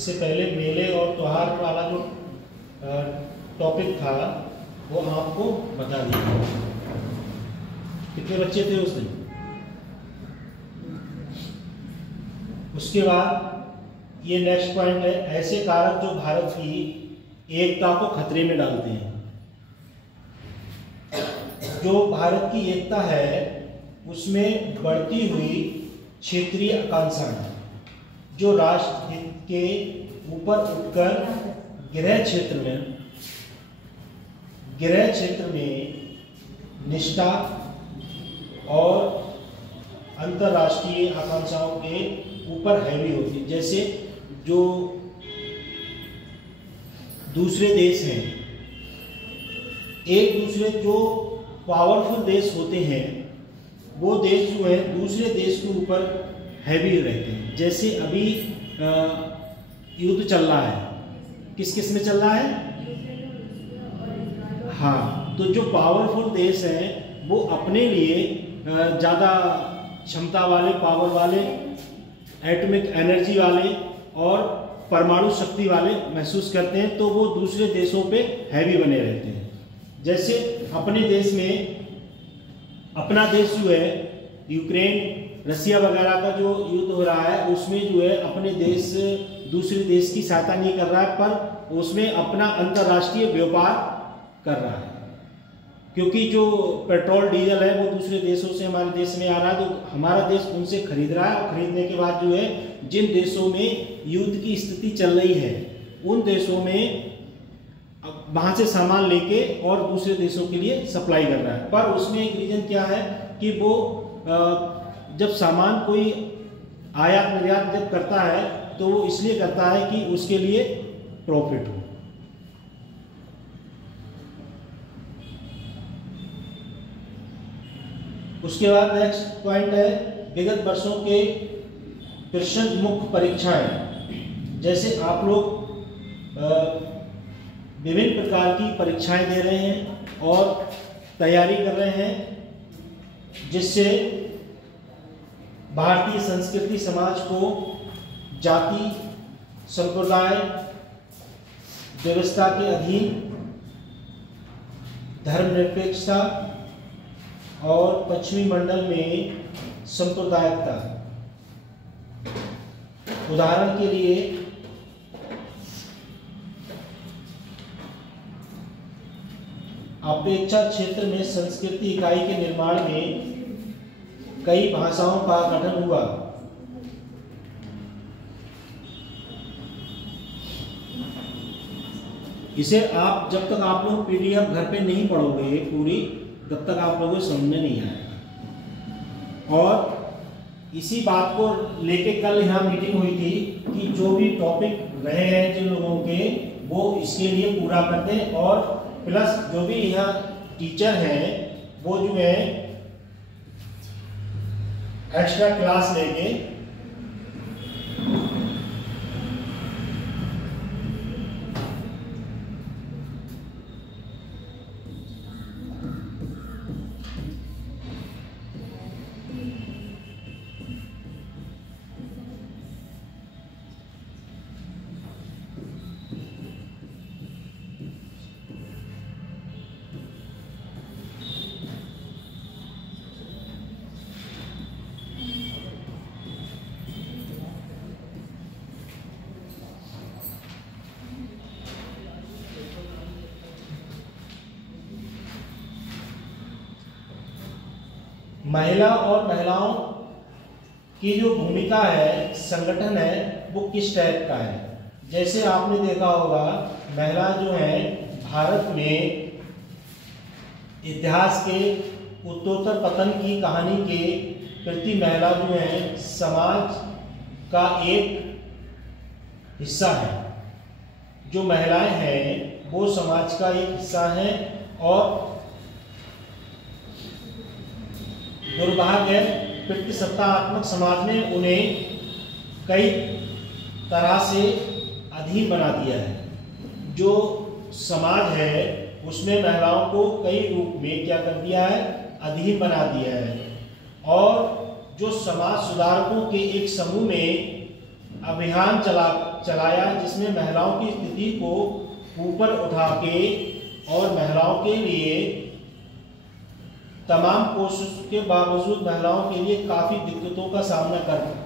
इससे पहले मेले और त्योहार वाला जो टॉपिक था वो आपको बता दिया। कितने बच्चे थे उस दिन? उसके बाद ये नेक्स्ट पॉइंट है, ऐसे कारक जो भारत की एकता को खतरे में डालते हैं। जो भारत की एकता है उसमें बढ़ती हुई क्षेत्रीय आकांक्षाएं जो राष्ट्र हित के ऊपर उठकर गृह क्षेत्र में निष्ठा और अंतर्राष्ट्रीय आकांक्षाओं के ऊपर हैवी होती है। जैसे जो दूसरे देश हैं, एक दूसरे जो पावरफुल देश होते हैं वो देश जो है दूसरे देश के ऊपर हैवी रहते हैं। जैसे अभी युद्ध चल रहा है, किस किस में चल रहा है? हाँ, तो जो पावरफुल देश हैं वो अपने लिए ज़्यादा क्षमता वाले, पावर वाले, एटॉमिक एनर्जी वाले और परमाणु शक्ति वाले महसूस करते हैं, तो वो दूसरे देशों पे हैवी बने रहते हैं। जैसे अपने देश में, अपना देश जो है यूक्रेन, रसिया वगैरह का जो युद्ध हो रहा है उसमें जो है अपने देश दूसरे देश की सहायता नहीं कर रहा है, पर उसमें अपना अंतर्राष्ट्रीय व्यापार कर रहा है, क्योंकि जो पेट्रोल डीजल है वो दूसरे देशों से हमारे देश में आ रहा है, तो हमारा देश उनसे खरीद रहा है और खरीदने के बाद जो है जिन देशों में युद्ध की स्थिति चल रही है उन देशों में वहां से सामान लेके और दूसरे देशों के लिए सप्लाई कर रहा है। पर उसमें एक रीजन क्या है कि वो जब सामान कोई आयात निर्यात जब करता है तो वो इसलिए करता है कि उसके लिए प्रॉफिट हो। उसके बाद नेक्स्ट पॉइंट है विगत वर्षों के प्रश्न मुख्य परीक्षाएं। जैसे आप लोग विभिन्न प्रकार की परीक्षाएं दे रहे हैं और तैयारी कर रहे हैं, जिससे भारतीय संस्कृति समाज को जाति, संप्रदाय, व्यवस्था के अधीन धर्मनिरपेक्षता और पश्चिमी मंडल में सांप्रदायिकता। उदाहरण के लिए अपेक्षा क्षेत्र में संस्कृति इकाई के निर्माण में कई भाषाओं का गठन हुआ। इसे आप जब तक आप लोग पीडीएफ घर पे नहीं पढ़ोगे पूरी, तब तक आप लोगों को समझ में नहीं आएगा। और इसी बात को लेके कल यहाँ मीटिंग हुई थी कि जो भी टॉपिक रहे हैं जिन लोगों के, वो इसके लिए पूरा कर दें, और प्लस जो भी यहाँ टीचर हैं वो जो है एक्स्ट्रा क्लास लेके महिला और महिलाओं की जो भूमिका है, संगठन है, वो किस टाइप का है। जैसे आपने देखा होगा महिला जो है भारत में इतिहास के उत्तरोत्तर पतन की कहानी के प्रति महिला जो है समाज का एक हिस्सा है। जो महिलाएं हैं वो समाज का एक हिस्सा है, और दुर्भाग्य प्रतिसत्तात्मक समाज ने उन्हें कई तरह से अधीन बना दिया है। जो समाज है उसमें महिलाओं को कई रूप में क्या कर दिया है, अधीन बना दिया है। और जो समाज सुधारकों के एक समूह में अभियान चलाया जिसमें महिलाओं की स्थिति को ऊपर उठा के और महिलाओं के लिए तमाम कोशिश के बावजूद महिलाओं के लिए काफ़ी दिक्कतों का सामना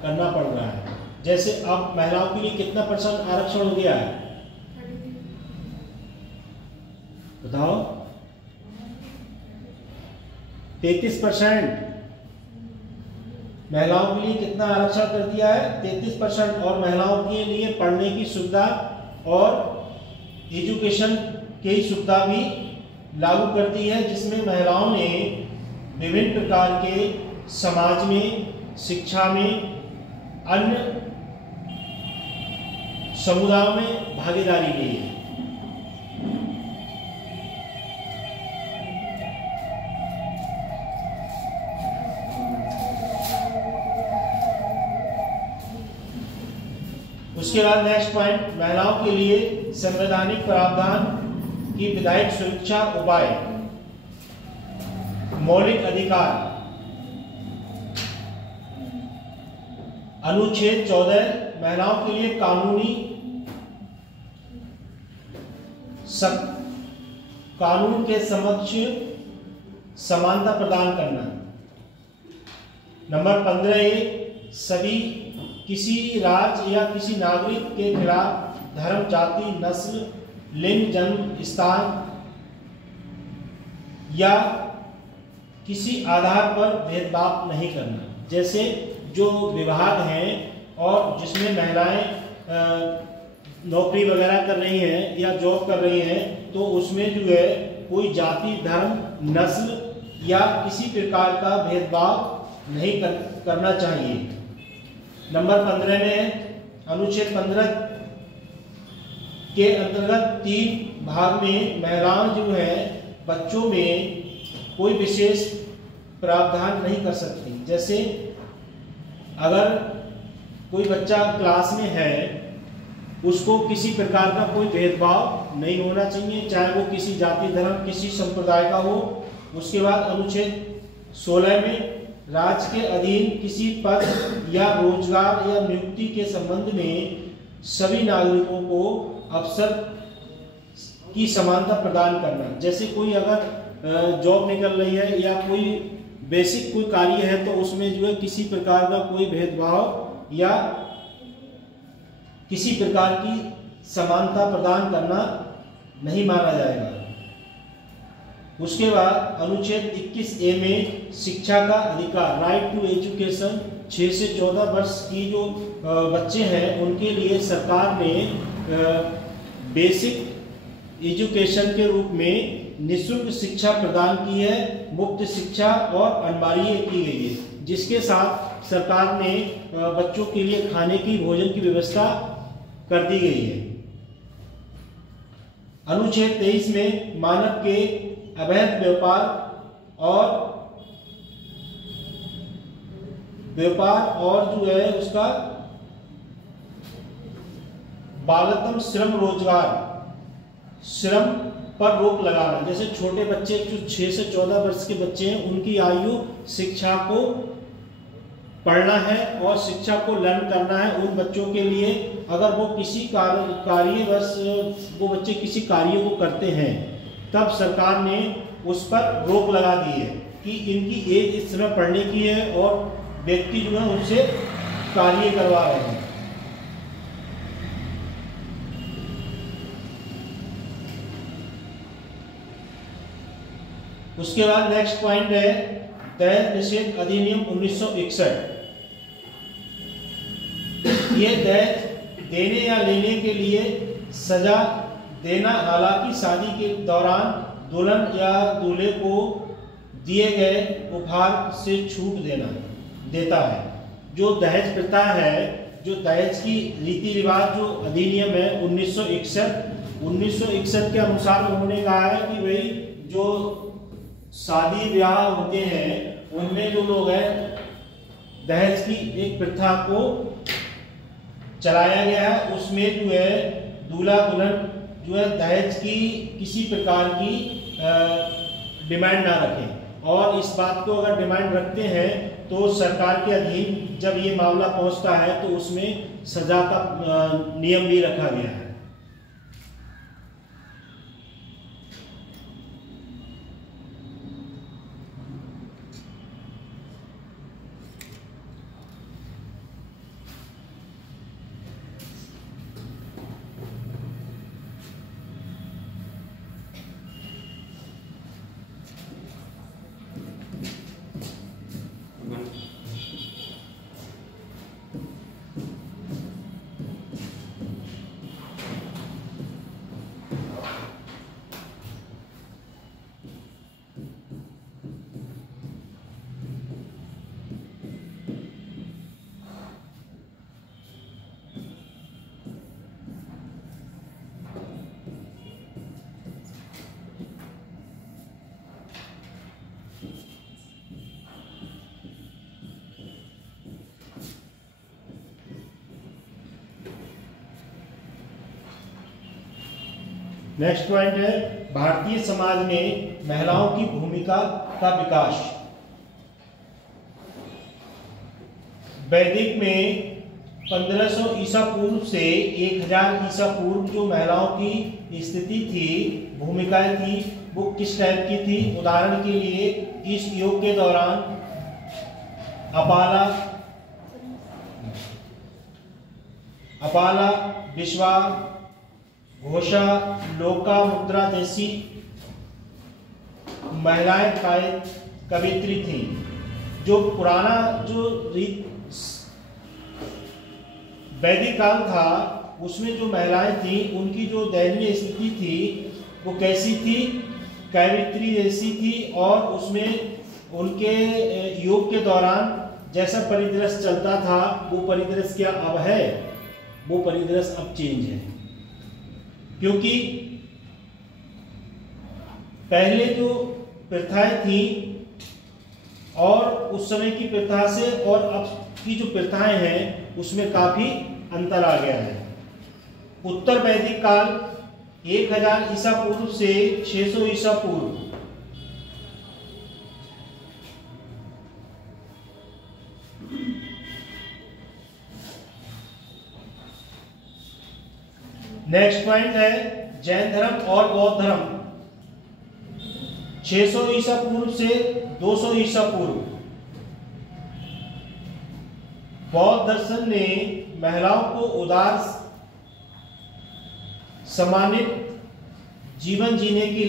करना पड़ रहा है। जैसे अब महिलाओं के लिए कितना % आरक्षण हो गया है बताओ? 33%। महिलाओं के लिए कितना आरक्षण कर दिया है? 33%। और महिलाओं के लिए पढ़ने की सुविधा और एजुकेशन की सुविधा भी लागू कर दी है, जिसमें महिलाओं ने विभिन्न प्रकार के समाज में, शिक्षा में, अन्य समुदायों में भागीदारी ली है। उसके बाद नेक्स्ट पॉइंट, महिलाओं के लिए संवैधानिक प्रावधान की विधायक सुरक्षा उपाय। मौलिक अधिकार, अनुच्छेद 14 महिलाओं के लिए कानूनी कानून के समक्ष समानता प्रदान करना। नंबर 15 सभी किसी राज्य या किसी नागरिक के खिलाफ धर्म, जाति, नस्ल, लिंग, जन्म स्थान या किसी आधार पर भेदभाव नहीं करना। जैसे जो विभाग हैं और जिसमें महिलाएं नौकरी वगैरह कर रही हैं या जॉब कर रही हैं, तो उसमें जो है कोई जाति, धर्म, नस्ल या किसी प्रकार का भेदभाव नहीं करना चाहिए। नंबर 15 में अनुच्छेद 15 के अंतर्गत 3 भाग में महिलाएं जो है बच्चों में कोई विशेष प्रावधान नहीं कर सकती। जैसे अगर कोई बच्चा क्लास में है, उसको किसी प्रकार का कोई भेदभाव नहीं होना चाहिए, चाहे वो किसी जाति, धर्म, किसी संप्रदाय का हो। उसके बाद अनुच्छेद 16 में राज्य के अधीन किसी पद या रोजगार या नियुक्ति के संबंध में सभी नागरिकों को अवसर की समानता प्रदान करना। जैसे कोई अगर जॉब निकल रही है या कोई बेसिक कोई कार्य है, तो उसमें जो है किसी प्रकार का कोई भेदभाव या किसी प्रकार की समानता प्रदान करना नहीं माना जाएगा। उसके बाद अनुच्छेद 21A में शिक्षा का अधिकार, राइट टू एजुकेशन, 6 से 14 वर्ष की जो बच्चे हैं उनके लिए सरकार ने बेसिक एजुकेशन के रूप में निःशुल्क शिक्षा प्रदान की है, मुफ्त शिक्षा और अनिवार्य की गई है, जिसके साथ सरकार ने बच्चों के लिए खाने की, भोजन की व्यवस्था कर दी गई है। अनुच्छेद 23 में मानव के अवैध व्यापार और जो है उसका बालतम श्रम पर रोक लगाना। जैसे छोटे बच्चे जो 6 से 14 वर्ष के बच्चे हैं, उनकी आयु शिक्षा को पढ़ना है और शिक्षा को लर्न करना है। उन बच्चों के लिए अगर वो किसी कार्यवश वो बच्चे किसी कार्य को करते हैं, तब सरकार ने उस पर रोक लगा दी है कि इनकी एज इस समय पढ़ने की है और व्यक्ति जो है उनसे कार्य करवा रहे हैं। उसके बाद नेक्स्ट पॉइंट है दहेज निषेध अधिनियम 1961। ये दहेज देने या लेने के लिए सजा देना, हालांकि शादी के दौरान दुल्हन या दूल्हे को दिए गए उपहार से छूट देता है। जो दहेज प्रथा है, जो दहेज की रीति रिवाज जो अधिनियम है 1961 के अनुसार उन्होंने कहा है कि भाई जो शादी ब्याह होते हैं उनमें जो लोग हैं दहेज की एक प्रथा को चलाया गया है। उसमें जो है दूल्हा दुल्हन जो है दहेज की किसी प्रकार की डिमांड ना रखें, और इस बात को अगर डिमांड रखते हैं तो सरकार के अधीन जब ये मामला पहुंचता है तो उसमें सजा का नियम भी रखा गया है। नेक्स्ट पॉइंट है भारतीय समाज में महिलाओं की भूमिका का विकास। वैदिक में 1500 ईसा पूर्व से 1000 ईसा पूर्व जो महिलाओं की स्थिति थी, भूमिकाएं थी, वो किस टाइप की थी। उदाहरण के लिए इस युग के दौरान अपाला, विश्वा, घोषा, लोका मुद्रा जैसी महिलाएं कवित्री थी। जो पुराना जो वैदिक काल था उसमें जो महिलाएं थी उनकी जो दयनीय स्थिति थी वो कैसी थी, कवित्री जैसी थी। और उसमें उनके युग के दौरान जैसा परिदृश्य चलता था वो परिदृश्य क्या अब है, वो परिदृश्य अब चेंज है। क्योंकि पहले जो प्रथाएं थी और उस समय की प्रथा से और अब की जो प्रथाएं हैं उसमें काफी अंतर आ गया है। उत्तर वैदिक काल 1000 ईसा पूर्व से 600 ईसा पूर्व नेक्स्ट पॉइंट है जैन धर्म और बौद्ध धर्म। 600 ईसा पूर्व से 200 ईसा पूर्व बौद्ध दर्शन ने महिलाओं को उदार सम्मानित जीवन जीने के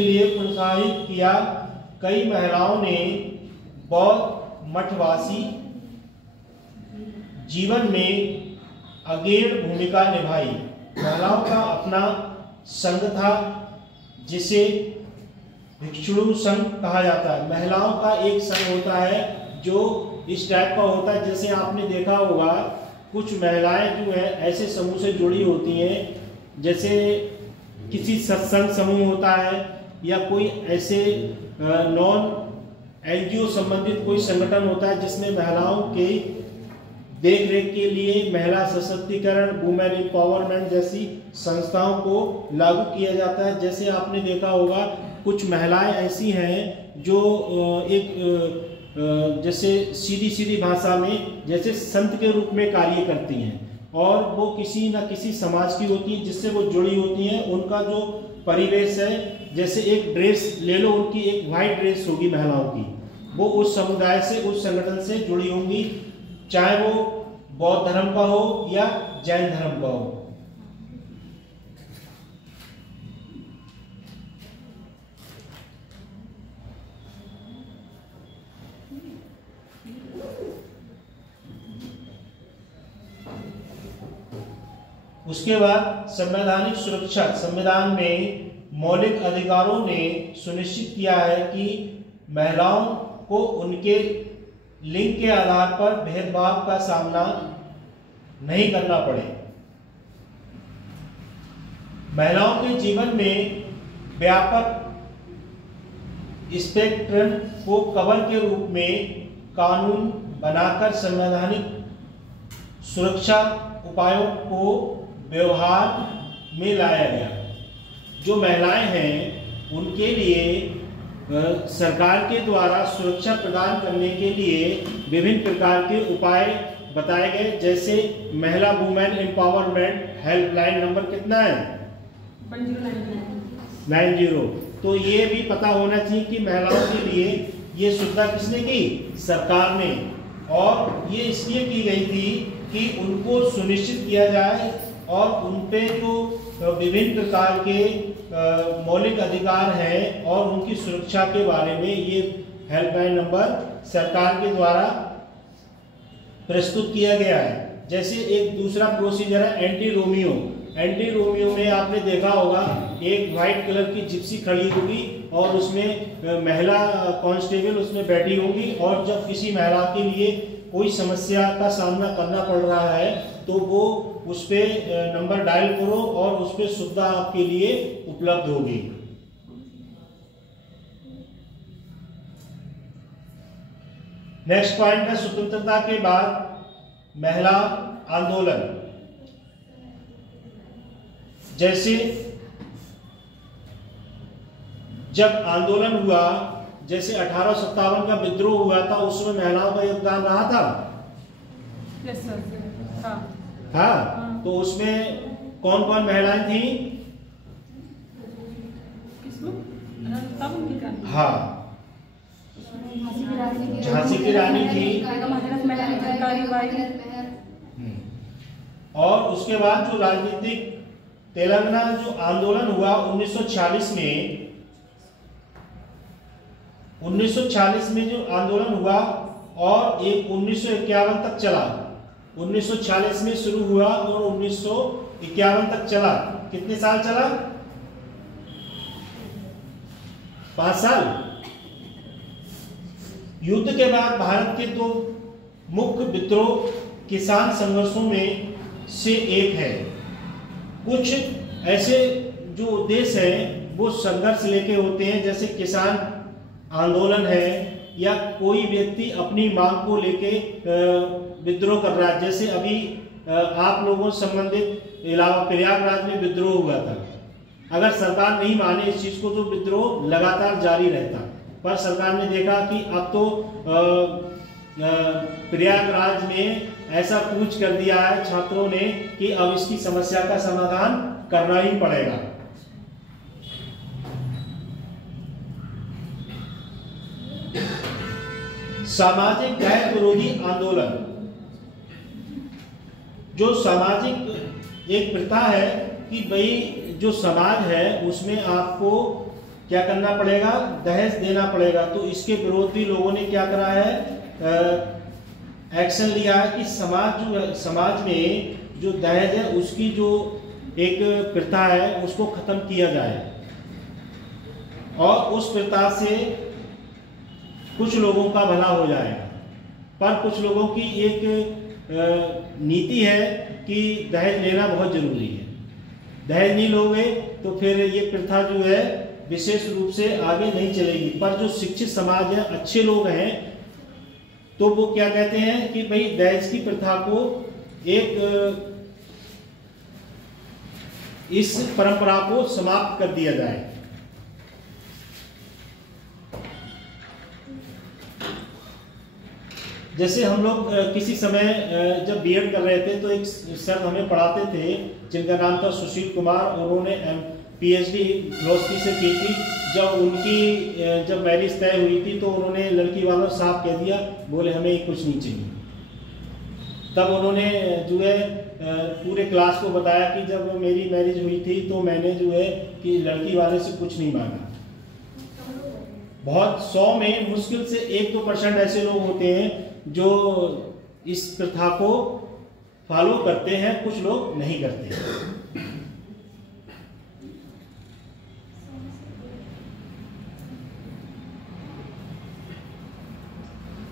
लिए प्रोत्साहित किया। कई महिलाओं ने बौद्ध मठवासी जीवन में अग्रणी भूमिका निभाई। महिलाओं का अपना संघ था जिसे भिक्षुणी संघ कहा जाता है। महिलाओं का एक संघ होता है जो इस टाइप का होता है, जैसे आपने देखा होगा कुछ महिलाएं जो है ऐसे समूह से जुड़ी होती हैं, जैसे किसी सत्संग समूह होता है या कोई ऐसे नॉन एनजीओ संबंधित कोई संगठन होता है जिसमें महिलाओं के देख रेख के लिए महिला सशक्तिकरण, वुमेन एम्पावरमेंट जैसी संस्थाओं को लागू किया जाता है। जैसे आपने देखा होगा कुछ महिलाएं ऐसी हैं जो एक जैसे सीधी भाषा में जैसे संत के रूप में कार्य करती हैं और वो किसी न किसी समाज की होती हैं जिससे वो जुड़ी होती हैं। उनका जो परिवेश है, जैसे एक ड्रेस ले लो, उनकी एक वाइट ड्रेस होगी महिलाओं की, वो उस समुदाय से उस संगठन से जुड़ी होंगी, चाहे वो बौद्ध धर्म का हो या जैन धर्म का हो। उसके बाद संवैधानिक सुरक्षा। संविधान में मौलिक अधिकारों ने सुनिश्चित किया है कि महिलाओं को उनके लिंग के आधार पर भेदभाव का सामना नहीं करना पड़े। महिलाओं के जीवन में व्यापक स्पेक्ट्रम को कवर के रूप में कानून बनाकर संवैधानिक सुरक्षा उपायों को व्यवहार में लाया गया। जो महिलाएं हैं उनके लिए सरकार के द्वारा सुरक्षा प्रदान करने के लिए विभिन्न प्रकार के उपाय बताए गए, जैसे महिला वुमेन एम्पावरमेंट हेल्पलाइन नंबर कितना है 1090। तो ये भी पता होना चाहिए कि महिलाओं के लिए ये सुविधा किसने की, सरकार ने। और ये इसलिए की गई थी कि उनको सुनिश्चित किया जाए और उन पे जो विभिन्न प्रकार के मौलिक अधिकार हैं और उनकी सुरक्षा के बारे में ये हेल्पलाइन नंबर सरकार के द्वारा प्रस्तुत किया गया है। जैसे एक दूसरा प्रोसीजर है एंटी रोमियो। एंटी रोमियो में आपने देखा होगा एक व्हाइट कलर की जिप्सी खड़ी होगी और उसमें महिला कांस्टेबल उसमें बैठी होगी, और जब किसी महिला के लिए कोई समस्या का सामना करना पड़ रहा है तो वो उस पे नंबर डायल करो और उस पे सुविधा आपके लिए उपलब्ध होगी। नेक्स्ट पॉइंट है स्वतंत्रता के बाद महिला आंदोलन। जैसे जब आंदोलन हुआ, जैसे 1857 का विद्रोह हुआ था, उसमें महिलाओं का योगदान रहा था। Yes sir. हाँ। हाँ, तो उसमें कौन कौन महिलाएं थी? हाँ, झांसी की रानी थी। और उसके बाद जो राजनीतिक तेलंगाना जो आंदोलन हुआ 1940 में जो आंदोलन हुआ और एक 1951 तक चला। 1940 में शुरू हुआ और 1951 तक चला। कितने साल चला? 5 साल। युद्ध के बाद भारत के 2 मुख्य विद्रोह किसान संघर्षों में से एक है। कुछ ऐसे जो उद्देश्य हैं वो संघर्ष लेके होते हैं, जैसे किसान आंदोलन है या कोई व्यक्ति अपनी मांग को लेके विद्रोह कर रहा है। जैसे अभी आप लोगों से संबंधित प्रयागराज में विद्रोह हुआ था। अगर सरकार नहीं माने इस चीज को तो विद्रोह लगातार जारी रहता, पर सरकार ने देखा कि अब तो प्रयागराज में ऐसा कूच कर दिया है छात्रों ने कि अब इसकी समस्या का समाधान करना ही पड़ेगा। सामाजिक दहेज विरोधी आंदोलन। जो सामाजिक एक प्रथा है कि भाई जो समाज है उसमें आपको क्या करना पड़ेगा, दहेज देना पड़ेगा। तो इसके विरोध भी लोगों ने क्या करा है, एक्शन लिया है कि समाज में जो दहेज है उसकी जो एक प्रथा है उसको खत्म किया जाए। और उस प्रथा से कुछ लोगों का भला हो जाएगा। पर कुछ लोगों की एक नीति है कि दहेज लेना बहुत जरूरी है, दहेज नहीं लोगे तो फिर ये प्रथा जो है विशेष रूप से आगे नहीं चलेगी। पर जो शिक्षित समाज है, अच्छे लोग हैं, तो वो क्या कहते हैं कि भाई दहेज की प्रथा को एक इस परंपरा को समाप्त कर दिया जाए। जैसे हम लोग किसी समय जब बीएड कर रहे थे तो एक सर हमें पढ़ाते थे जिनका नाम था सुशील कुमार, और उन्होंने पीएचडी फिलॉसफी से की थी। जब मैरिज तय हुई थी तो उन्होंने लड़की वालों साफ कह दिया, बोले हमें कुछ नहीं चाहिए। तब उन्होंने जो है पूरे क्लास को बताया कि जब मेरी मैरिज हुई थी तो मैंने जो है कि लड़की वाले से कुछ नहीं मांगा। बहुत 100 में मुश्किल से 1-2% ऐसे लोग होते हैं जो इस प्रथा को फॉलो करते हैं, कुछ लोग नहीं करते हैं।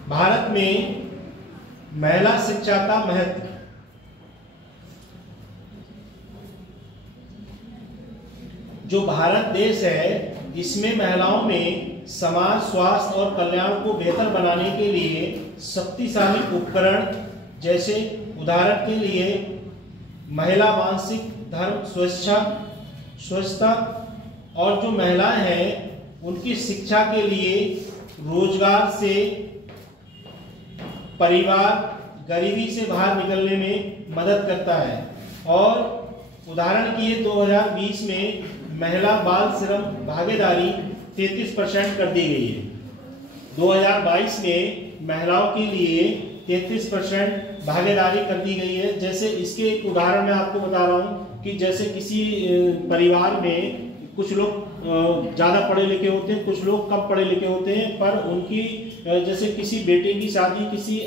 भारत में महिला शिक्षा का महत्व। जो भारत देश है इसमें महिलाओं में समाज स्वास्थ्य और कल्याण को बेहतर बनाने के लिए शक्तिशाली उपकरण, जैसे उदाहरण के लिए महिला मानसिक धर्म स्वच्छता, और जो महिलाएं हैं उनकी शिक्षा के लिए, रोजगार से, परिवार गरीबी से बाहर निकलने में मदद करता है। और उदाहरण के लिए 2020 में महिला बाल श्रम भागीदारी 33% कर दी गई है। 2022 में महिलाओं के लिए 33% भागीदारी कर दी गई है। जैसे इसके एक उदाहरण मैं आपको बता रहा हूँ कि जैसे किसी परिवार में कुछ लोग ज़्यादा पढ़े लिखे होते हैं, कुछ लोग कम पढ़े लिखे होते हैं, पर उनकी जैसे किसी बेटे की शादी किसी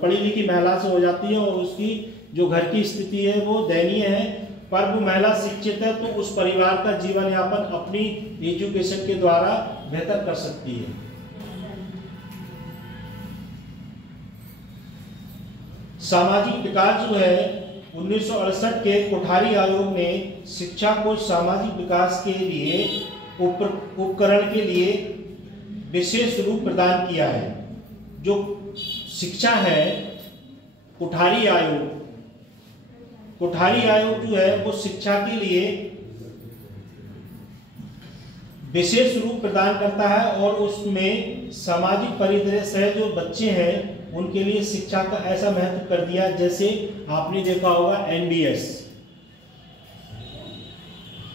पढ़ी लिखी महिला से हो जाती है और उसकी जो घर की स्थिति है वो दयनीय है, पर वो महिला शिक्षित है, तो उस परिवार का जीवन यापन अपनी एजुकेशन के द्वारा बेहतर कर सकती है। सामाजिक विकास जो है 1968 के कोठारी आयोग ने शिक्षा को सामाजिक विकास के लिए उपकरण के लिए विशेष रूप प्रदान किया है। जो शिक्षा है कोठारी आयोग जो है वो शिक्षा के लिए विशेष रूप प्रदान करता है और उसमें सामाजिक परिदृश्य है जो बच्चे हैं उनके लिए शिक्षा का ऐसा महत्व कर दिया। जैसे आपने देखा होगा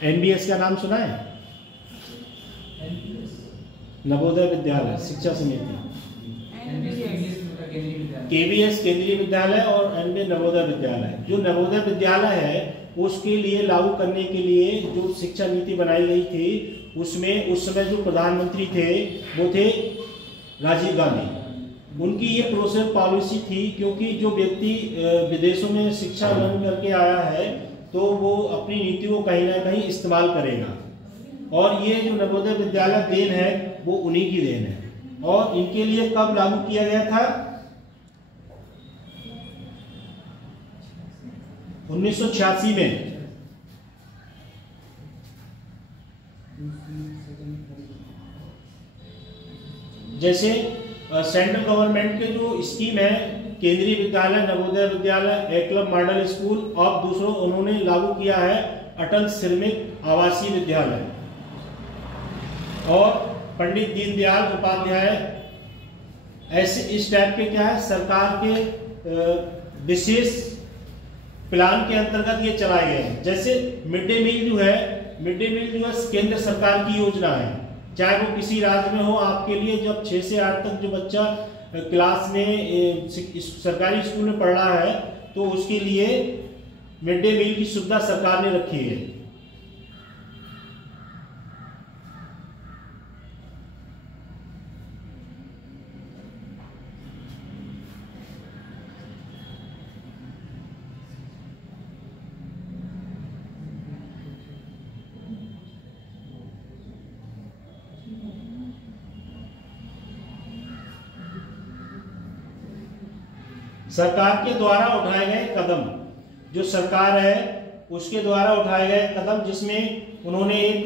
एनबीएस का नाम सुना है? नवोदय विद्यालय शिक्षा समिति, केवीएस केंद्रीय विद्यालय और एनबीएस नवोदय विद्यालय। जो नवोदय विद्यालय है उसके लिए लागू करने के लिए जो शिक्षा नीति बनाई गई थी, उसमें उस समय जो प्रधानमंत्री थे वो थे राजीव गांधी। उनकी ये प्रोसेस पॉलिसी थी, क्योंकि जो व्यक्ति विदेशों में शिक्षा ग्रहण करके आया है तो वो अपनी नीति को कहीं ना कहीं इस्तेमाल करेगा, और ये जो नवोदय विद्यालय देन है वो उन्हीं की देन है। और इनके लिए कब लागू किया गया था? 1986 में। जैसे सेंट्रल गवर्नमेंट के जो स्कीम है केंद्रीय विद्यालय, नवोदय विद्यालय, एकलव्य मॉडल स्कूल, और दूसरों उन्होंने लागू किया है अटल श्रमिक आवासीय विद्यालय और पंडित दीनदयाल उपाध्याय। ऐसे इस टाइप के क्या है सरकार के विशेष प्लान के अंतर्गत ये चलाए गए हैं। जैसे मिड डे मील जो है केंद्र सरकार की योजना है, चाहे वो किसी राज्य में हो। आपके लिए जब 6 से 8 तक जो बच्चा क्लास में सरकारी स्कूल में पढ़ रहा है तो उसके लिए मिड डे मील की सुविधा सरकार ने रखी है। सरकार के द्वारा उठाए गए कदम, जो सरकार है उसके द्वारा उठाए गए कदम, जिसमें उन्होंने एक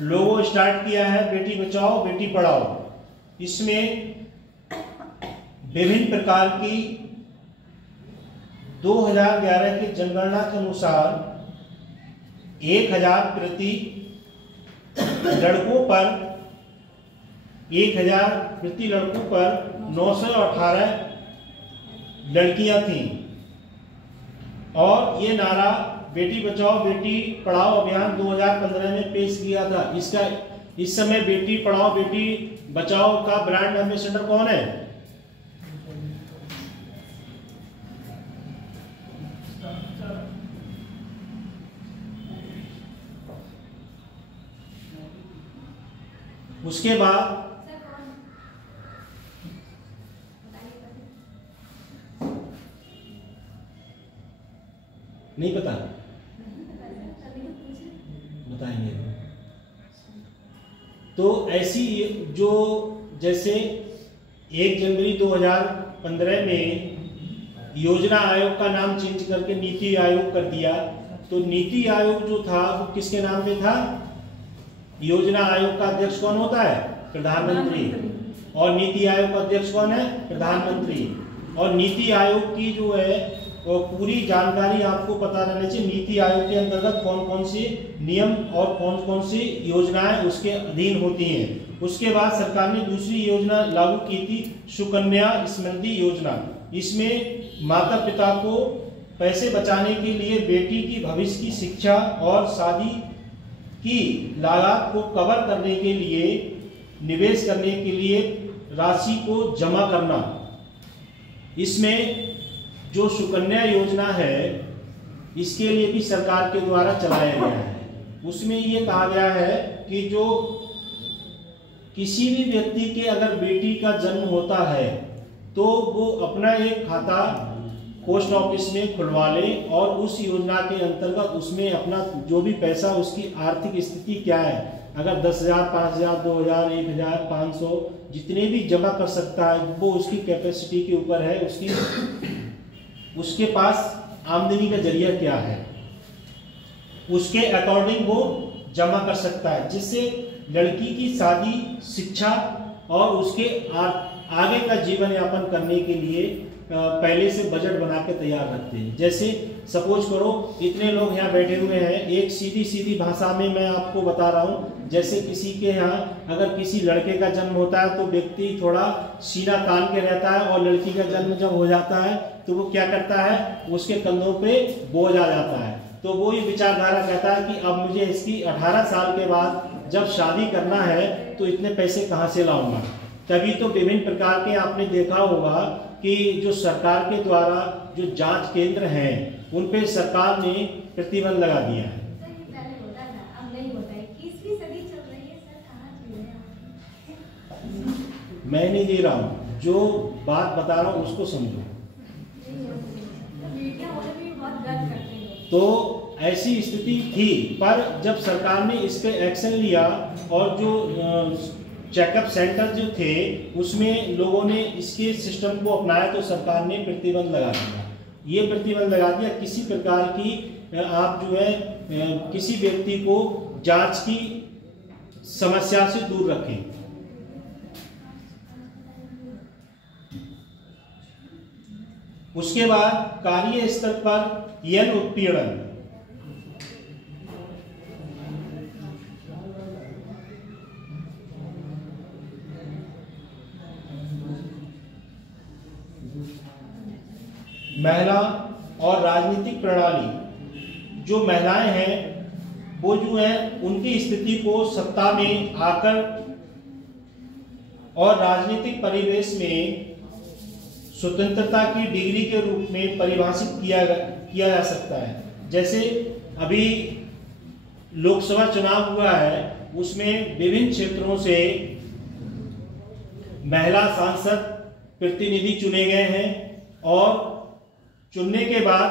लोगो स्टार्ट किया है बेटी बचाओ बेटी पढ़ाओ। इसमें विभिन्न प्रकार की 2011 की जनगणना के अनुसार 1000 प्रति लड़कों पर 918 लड़कियां थीं। और ये नारा बेटी बचाओ बेटी पढ़ाओ अभियान 2015 में पेश किया था। इस समय बेटी पढ़ाओ बेटी बचाओ का ब्रांड एम्बेसडर कौन है? उसके बाद नहीं पता, बताएंगे। तो ऐसी जो जैसे 1 जनवरी 2015 में योजना आयोग का नाम चेंज करके नीति आयोग कर दिया, तो नीति आयोग जो था वो किसके नाम पे था? योजना आयोग का अध्यक्ष कौन होता है? प्रधानमंत्री। और नीति आयोग का अध्यक्ष कौन है? प्रधानमंत्री। और नीति आयोग की जो है और पूरी जानकारी आपको पता रहनी चाहिए। नीति आयोग के अंतर्गत कौन कौन सी नियम और कौन कौन सी योजनाएं उसके अधीन होती हैं। उसके बाद सरकार ने दूसरी योजना लागू की थी, सुकन्या समृद्धि योजना। इसमें माता पिता को पैसे बचाने के लिए बेटी की भविष्य की शिक्षा और शादी की लागत को कवर करने के लिए, निवेश करने के लिए राशि को जमा करना। इसमें जो सुकन्या योजना है, इसके लिए भी सरकार के द्वारा चलाया गया है। उसमें ये कहा गया है कि जो किसी भी व्यक्ति के अगर बेटी का जन्म होता है तो वो अपना एक खाता पोस्ट ऑफिस में खुलवा ले और उस योजना के अंतर्गत उसमें अपना जो भी पैसा, उसकी आर्थिक स्थिति क्या है, अगर 10,000, 5,000, 2,000, 1,000, 500 जितने भी जमा कर सकता है, वो उसकी कैपेसिटी के ऊपर है, उसके पास आमदनी का जरिया क्या है, उसके अकॉर्डिंग वो जमा कर सकता है, जिससे लड़की की शादी, शिक्षा और उसके आगे का जीवन यापन करने के लिए पहले से बजट बना के तैयार रखते हैं। जैसे सपोज करो इतने लोग यहाँ बैठे हुए हैं, एक सीधी भाषा में मैं आपको बता रहा हूँ। जैसे किसी के यहाँ अगर किसी लड़के का जन्म होता है तो व्यक्ति थोड़ा सीना तान के रहता है, और लड़की का जन्म जब हो जाता है तो वो क्या करता है, उसके कंधों पे बोझ आ जाता है। तो वो ये विचारधारा कहता है कि अब मुझे इसकी 18 साल के बाद जब शादी करना है तो इतने पैसे कहाँ से लाऊंगा। तभी तो विभिन्न प्रकार के आपने देखा होगा कि जो सरकार के द्वारा जो जांच केंद्र हैं उन पे सरकार ने प्रतिबंध लगा दिया है। मैं नहीं दे रहा हूँ, जो बात बता रहा हूँ उसको समझो। तो ऐसी स्थिति थी, पर जब सरकार ने इस पे एक्शन लिया और जो चेकअप सेंटर जो थे उसमें लोगों ने इसके सिस्टम को अपनाया तो सरकार ने प्रतिबंध लगा दिया। ये प्रतिबंध लगा दिया किसी प्रकार की आप जो है किसी व्यक्ति को जांच की समस्या से दूर रखें। उसके बाद कार्य स्तर पर यौन उत्पीड़न, महिला और राजनीतिक प्रणाली, जो महिलाएं हैं वो जो है उनकी स्थिति को सत्ता में आकर और राजनीतिक परिवेश में स्वतंत्रता की डिग्री के रूप में परिभाषित किया जा सकता है। जैसे अभी लोकसभा चुनाव हुआ है, उसमें विभिन्न क्षेत्रों से महिला सांसद प्रतिनिधि चुने गए हैं और चुनने के बाद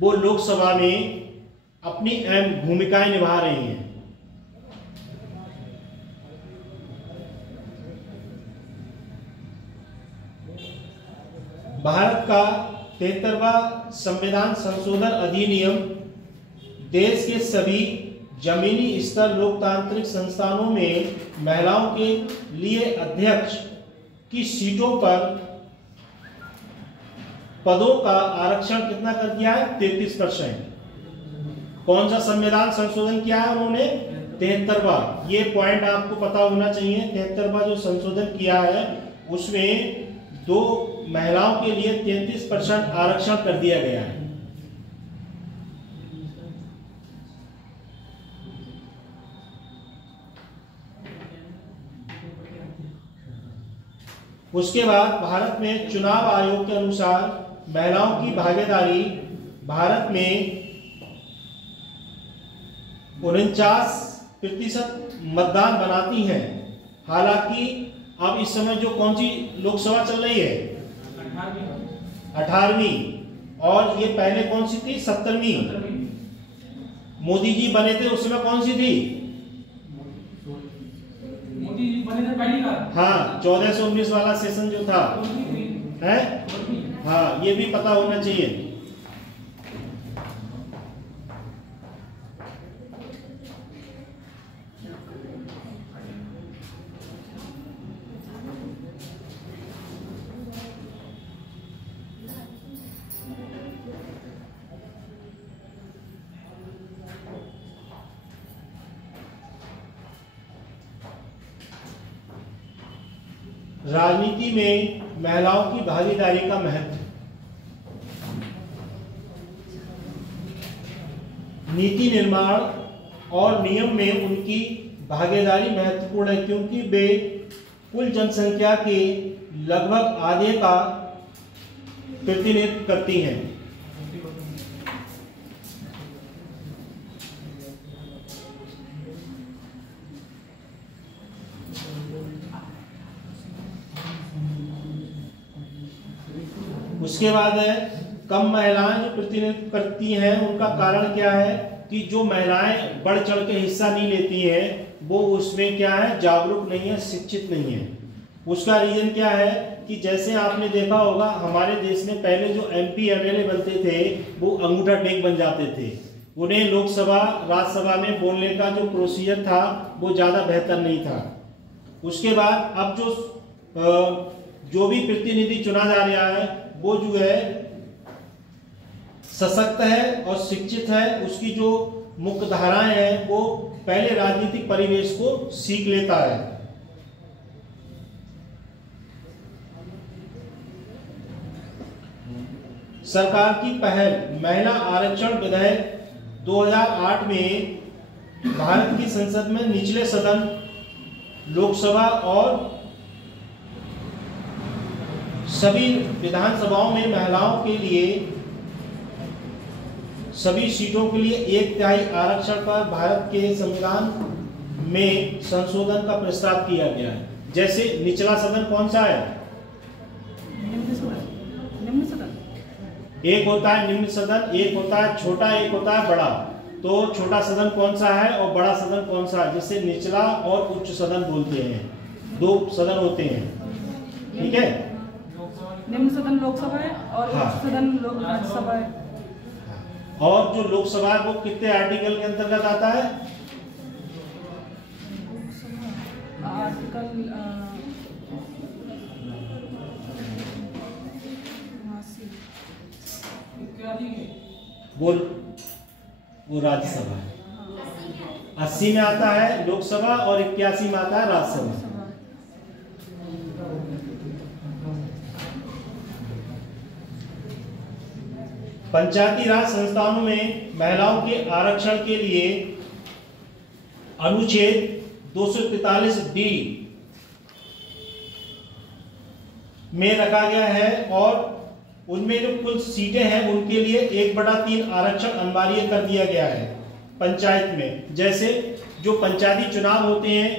वो लोकसभा में अपनी अहम भूमिकाएं निभा रही हैं। भारत का 73वां संविधान संशोधन अधिनियम देश के सभी जमीनी स्तर लोकतांत्रिक संस्थानों में महिलाओं के लिए अध्यक्ष की सीटों पर पदों का आरक्षण कितना कर दिया है, 33%। कौन सा संविधान संशोधन किया है उन्होंने, 73वां। ये पॉइंट आपको पता होना चाहिए। 73वां जो संशोधन किया है उसमें दो महिलाओं के लिए 33% आरक्षण कर दिया गया है। उसके बाद भारत में चुनाव आयोग के अनुसार महिलाओं की भागीदारी भारत में 49% मतदान बनाती हैं। हालांकि अब इस समय जो कौन सी लोकसभा चल रही है, 18वीं, और ये पहले कौन सी थी, 17वीं। मोदी जी बने थे उस समय कौन सी थी, मोदी जी बने थे पहली बार। हाँ, 14 से 19 वाला सेशन जो था है, हाँ, ये भी पता होना चाहिए। राजनीति में महिलाओं की भागीदारी का महत्व। नीति निर्माण और नियम में उनकी भागीदारी महत्वपूर्ण है, क्योंकि वे कुल जनसंख्या के लगभग आधे का प्रतिनिधित्व करती हैं। उसके बाद है कम महिलाएं जो प्रतिनिधित्व करती हैं, उनका कारण क्या है कि जो महिलाएं बढ़ चढ़ के हिस्सा नहीं लेती हैं वो उसमें क्या है, जागरूक नहीं है, शिक्षित नहीं है। उसका रीजन क्या है कि जैसे आपने देखा होगा हमारे देश में पहले जो MP MLA बनते थे वो अंगूठा टेक बन जाते थे, उन्हें लोकसभा राज्यसभा में बोलने का जो प्रोसीजर था वो ज़्यादा बेहतर नहीं था। उसके बाद अब जो भी प्रतिनिधि चुना जा रहा है वो जो है सशक्त है और शिक्षित है, उसकी जो मुख्य धाराएं हैं वो पहले राजनीतिक परिवेश को सीख लेता है। सरकार की पहल महिला आरक्षण विधेयक 2008 में भारत की संसद में निचले सदन लोकसभा और सभी विधानसभाओं में महिलाओं के लिए सभी सीटों के लिए 1/3 आरक्षण पर भारत के संविधान में संशोधन का प्रस्ताव किया गया है। जैसे निचला सदन कौन सा है? निम्न सदन। एक होता है निम्न सदन, एक होता है छोटा, एक होता है बड़ा। तो छोटा सदन कौन सा है और बड़ा सदन कौन सा है, जिसे निचला और उच्च सदन बोलते हैं। 2 सदन होते हैं, ठीक है। निम्न सदन लोकसभा है और हाँ। उच्च सदन राज्यसभा है। और जो लोकसभा है वो कितने आर्टिकल के अंतर्गत आता है? आर्टिकल बोल, वो राज्यसभा है। 80 में आता है लोकसभा और 81 में आता है राज्यसभा। पंचायती राज संस्थानों में महिलाओं के आरक्षण के लिए अनुच्छेद 243D में रखा गया है और उनमें जो कुल सीटें हैं उनके लिए 1/3 आरक्षण अनिवार्य कर दिया गया है पंचायत में। जैसे जो पंचायती चुनाव होते हैं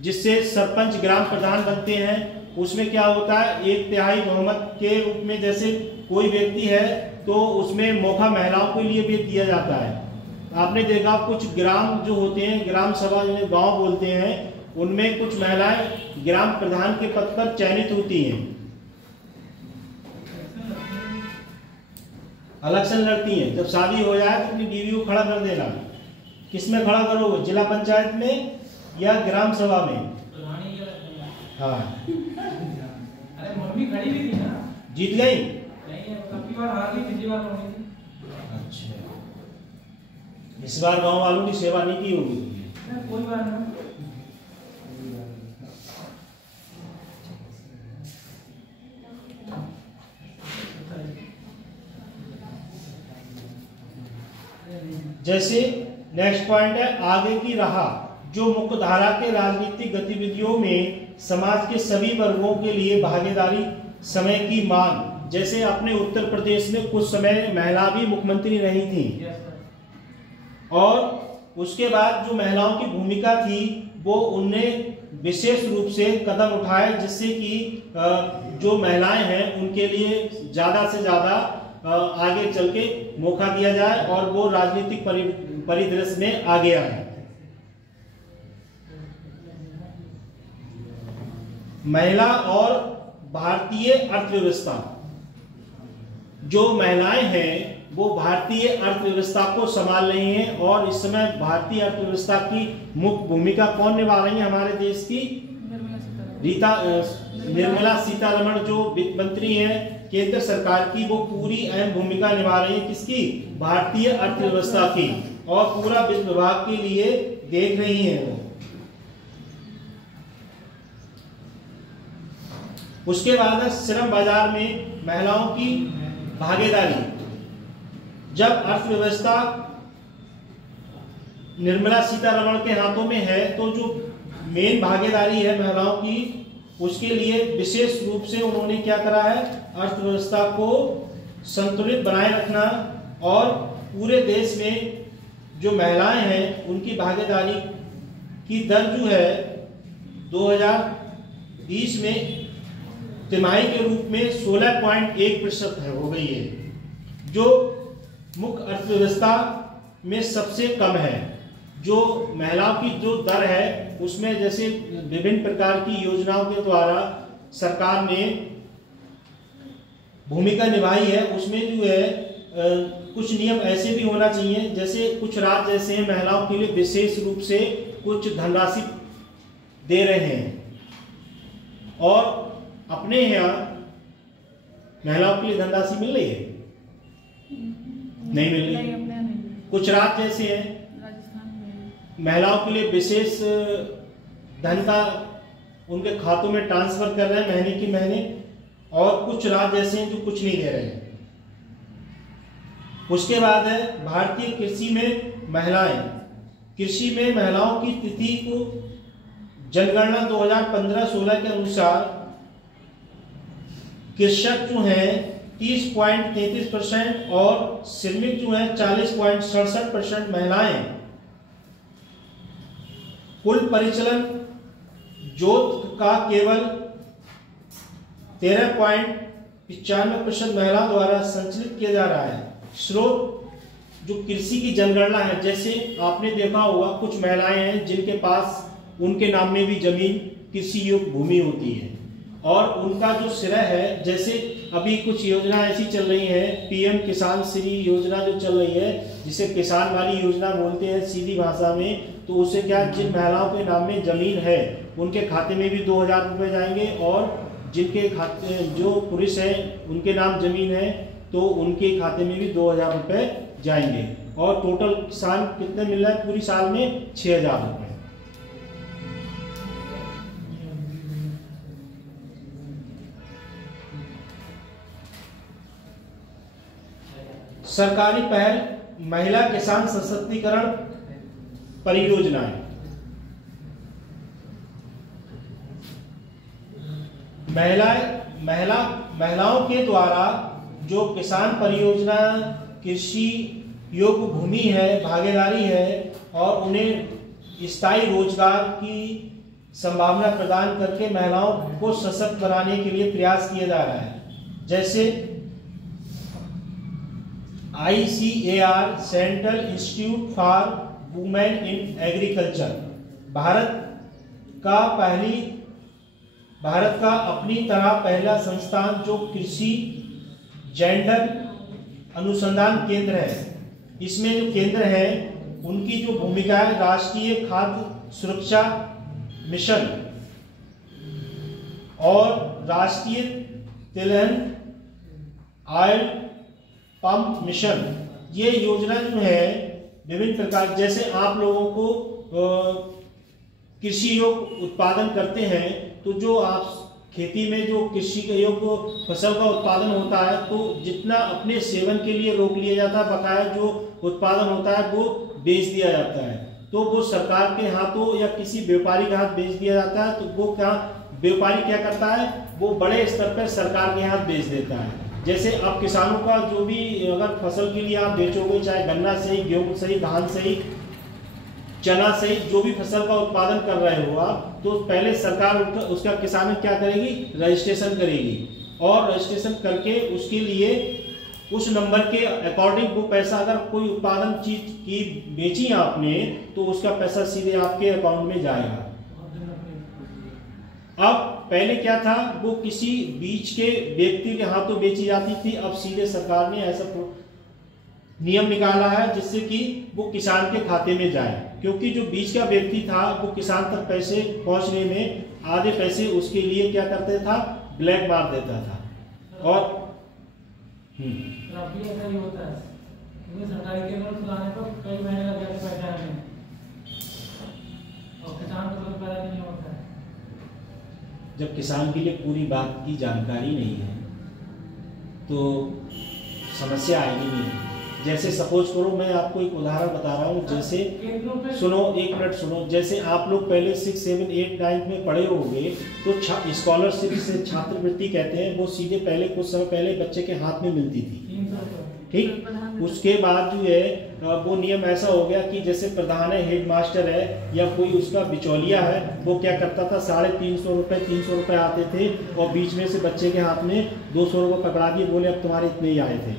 जिससे सरपंच ग्राम प्रधान बनते हैं, उसमें क्या होता है 1/3 बहुमत के रूप में जैसे कोई व्यक्ति है तो उसमें मौका महिलाओं के लिए भी दिया जाता है। आपने देखा कुछ ग्राम जो होते हैं, ग्राम सभा जिन्हें गांव बोलते हैं, उनमें कुछ महिलाएं ग्राम प्रधान के पद पर चयनित होती हैं, इलेक्शन लड़ती हैं। जब शादी हो जाए तो अपनी बीवी को खड़ा कर देना। किसमें खड़ा करोगे, जिला पंचायत में या ग्राम सभा में? हाँ, अरे मम्मी खड़ी भी थी ना, जीत गई। नहीं काफी बार हार गई, पिछली बार हार गई। अच्छा, इस बार गांव वालों की सेवा नहीं की होगी। कोई बात नहीं। जैसे नेक्स्ट पॉइंट है आगे की राह, जो मुख्य धारा के राजनीतिक गतिविधियों में समाज के सभी वर्गों के लिए भागीदारी समय की मांग। जैसे अपने उत्तर प्रदेश में कुछ समय महिला भी मुख्यमंत्री रही थी और उसके बाद जो महिलाओं की भूमिका थी वो उनने विशेष रूप से कदम उठाए जिससे कि जो महिलाएं हैं उनके लिए ज़्यादा से ज़्यादा आगे चल के मौका दिया जाए और वो राजनीतिक परिदृश्य में आगे आए। महिला और भारतीय अर्थव्यवस्था, जो महिलाएं हैं वो भारतीय अर्थव्यवस्था को संभाल रही हैं और इस समय भारतीय अर्थव्यवस्था की मुख्य भूमिका कौन निभा रही है हमारे देश की? निर्मला सीतारमण जो वित्त मंत्री हैं केंद्र सरकार की, वो पूरी अहम भूमिका निभा रही है। किसकी? भारतीय अर्थव्यवस्था की, और पूरा वित्त विभाग के लिए देख रही हैं वो। उसके बाद है श्रम बाजार में महिलाओं की भागीदारी। जब अर्थव्यवस्था निर्मला सीतारमण के हाथों में है तो जो मेन भागीदारी है महिलाओं की, उसके लिए विशेष रूप से उन्होंने क्या करा है, अर्थव्यवस्था को संतुलित बनाए रखना और पूरे देश में जो महिलाएं हैं उनकी भागीदारी की दर जो है 2020 में तिमाही के रूप में 16.1% है हो गई है, जो मुख्य अर्थव्यवस्था में सबसे कम है। जो महिलाओं की जो दर है उसमें जैसे विभिन्न प्रकार की योजनाओं के द्वारा सरकार ने भूमिका निभाई है, उसमें जो है कुछ नियम ऐसे भी होना चाहिए, जैसे कुछ राज्य ऐसे हैं महिलाओं के लिए विशेष रूप से कुछ धनराशि दे रहे हैं और अपने यहाँ महिलाओं के लिए धनराशि मिल रही है, नहीं मिल रही। नहीं, अपने यहाँ नहीं। कुछ राज्य ऐसे हैं राजस्थान में महिलाओं के लिए विशेष धन का उनके खातों में ट्रांसफर कर रहे हैं महीने की महीने, और कुछ राज्य ऐसे हैं जो कुछ नहीं दे रहे हैं। उसके बाद है भारतीय कृषि में महिलाएं। कृषि में महिलाओं की तिथि को जनगणना 2015-16 के अनुसार कृषक जो हैं 30.33% और श्रमिक जो हैं 40.67% महिलाएं। कुल परिचालन जोत का केवल 13.95% महिला द्वारा संचालित किया जा रहा है। स्रोत जो कृषि की जनगणना है, जैसे आपने देखा होगा कुछ महिलाएं हैं जिनके पास उनके नाम में भी जमीन कृषि योग्य भूमि होती है और उनका जो श्रेय है, जैसे अभी कुछ योजना ऐसी चल रही है, पीएम किसान श्री योजना जो चल रही है, जिसे किसान वाली योजना बोलते हैं सीधी भाषा में, तो उससे क्या जिन महिलाओं के नाम में जमीन है उनके खाते में भी 2000 रुपये जाएंगे और जिनके खाते जो पुरुष हैं उनके नाम जमीन है तो उनके खाते में भी 2000 रुपये जाएंगे और टोटल किसान कितने मिल रहा है पूरी साल में 6000 रुपये। सरकारी पहल महिला किसान सशक्तिकरण परियोजनाएं। महिलाओं के द्वारा जो किसान परियोजना, कृषि योग्य भूमि है, भागीदारी है और उन्हें स्थायी रोजगार की संभावना प्रदान करके महिलाओं को सशक्त बनाने के लिए प्रयास किया जा रहा है। जैसे ICAR central institute for women in agriculture Bharat का अपनी तरह पहला संस्थान जो कृषि जेंडर अनुसंधान केंद्र है। इसमें जो केंद्र है उनकी जो भूमिका है, राष्ट्रीय खाद्य सुरक्षा मिशन और राष्ट्रीय तिलहन ऑयल पंप मिशन, ये योजना जो है विभिन्न प्रकार, जैसे आप लोगों को कृषि योग्य उत्पादन करते हैं तो जो आप खेती में जो कृषि के योग्य फसल का उत्पादन होता है तो जितना अपने सेवन के लिए रोक लिया जाता है, बकाया जो उत्पादन होता है वो बेच दिया जाता है, तो वो सरकार के हाथों या किसी व्यापारी के हाथ बेच दिया जाता है। तो वो क्या व्यापारी क्या करता है, वो बड़े स्तर पर सरकार के हाथ बेच देता है। जैसे अब किसानों का जो भी अगर फसल के लिए आप बेचोगे, चाहे गन्ना से ही, गेहूं से ही, धान से ही, चना से ही, जो भी फसल का उत्पादन कर रहे हो आप, तो पहले सरकार उसका किसान क्या करेगी, रजिस्ट्रेशन करेगी और रजिस्ट्रेशन करके उसके लिए उस नंबर के अकॉर्डिंग वो पैसा, अगर कोई उत्पादन चीज की बेची आपने तो उसका पैसा सीधे आपके अकाउंट में जाएगा। अब पहले क्या था, वो किसी बीच के व्यक्ति के हाथों बेची जाती थी, अब सीधे सरकार ने ऐसा नियम निकाला है जिससे कि वो किसान के खाते में जाए, क्योंकि जो बीच का व्यक्ति था वो किसान तक पैसे पहुंचने में आधे पैसे उसके लिए क्या करते था, ब्लैक मार देता था। और अभी ऐसा ही होता है, सरकारी केंद्र खुलाने पर कई महीने लग जाते पैसा आने में और किसान को तो पैसा नहीं होता है। जब किसान के लिए पूरी बात की जानकारी नहीं है तो समस्या आएगी नहीं। जैसे सपोज करो, मैं आपको एक उदाहरण बता रहा हूँ। जैसे सुनो, एक मिनट सुनो। जैसे आप लोग पहले 6, 7, 8, 9 में पढ़े होंगे तो स्कॉलरशिप से छात्रवृत्ति कहते हैं, वो सीधे पहले कुछ समय पहले बच्चे के हाथ में मिलती थी, ठीक। उसके बाद जो है वो नियम ऐसा हो गया कि जैसे प्रधान है, हेड मास्टर है या कोई उसका बिचौलिया है, वो क्या करता था, 350 रुपये 300 रुपये आते थे और बीच में से बच्चे के हाथ में 200 रुपये पकड़ा दिए, बोले अब तुम्हारे इतने ही आए थे,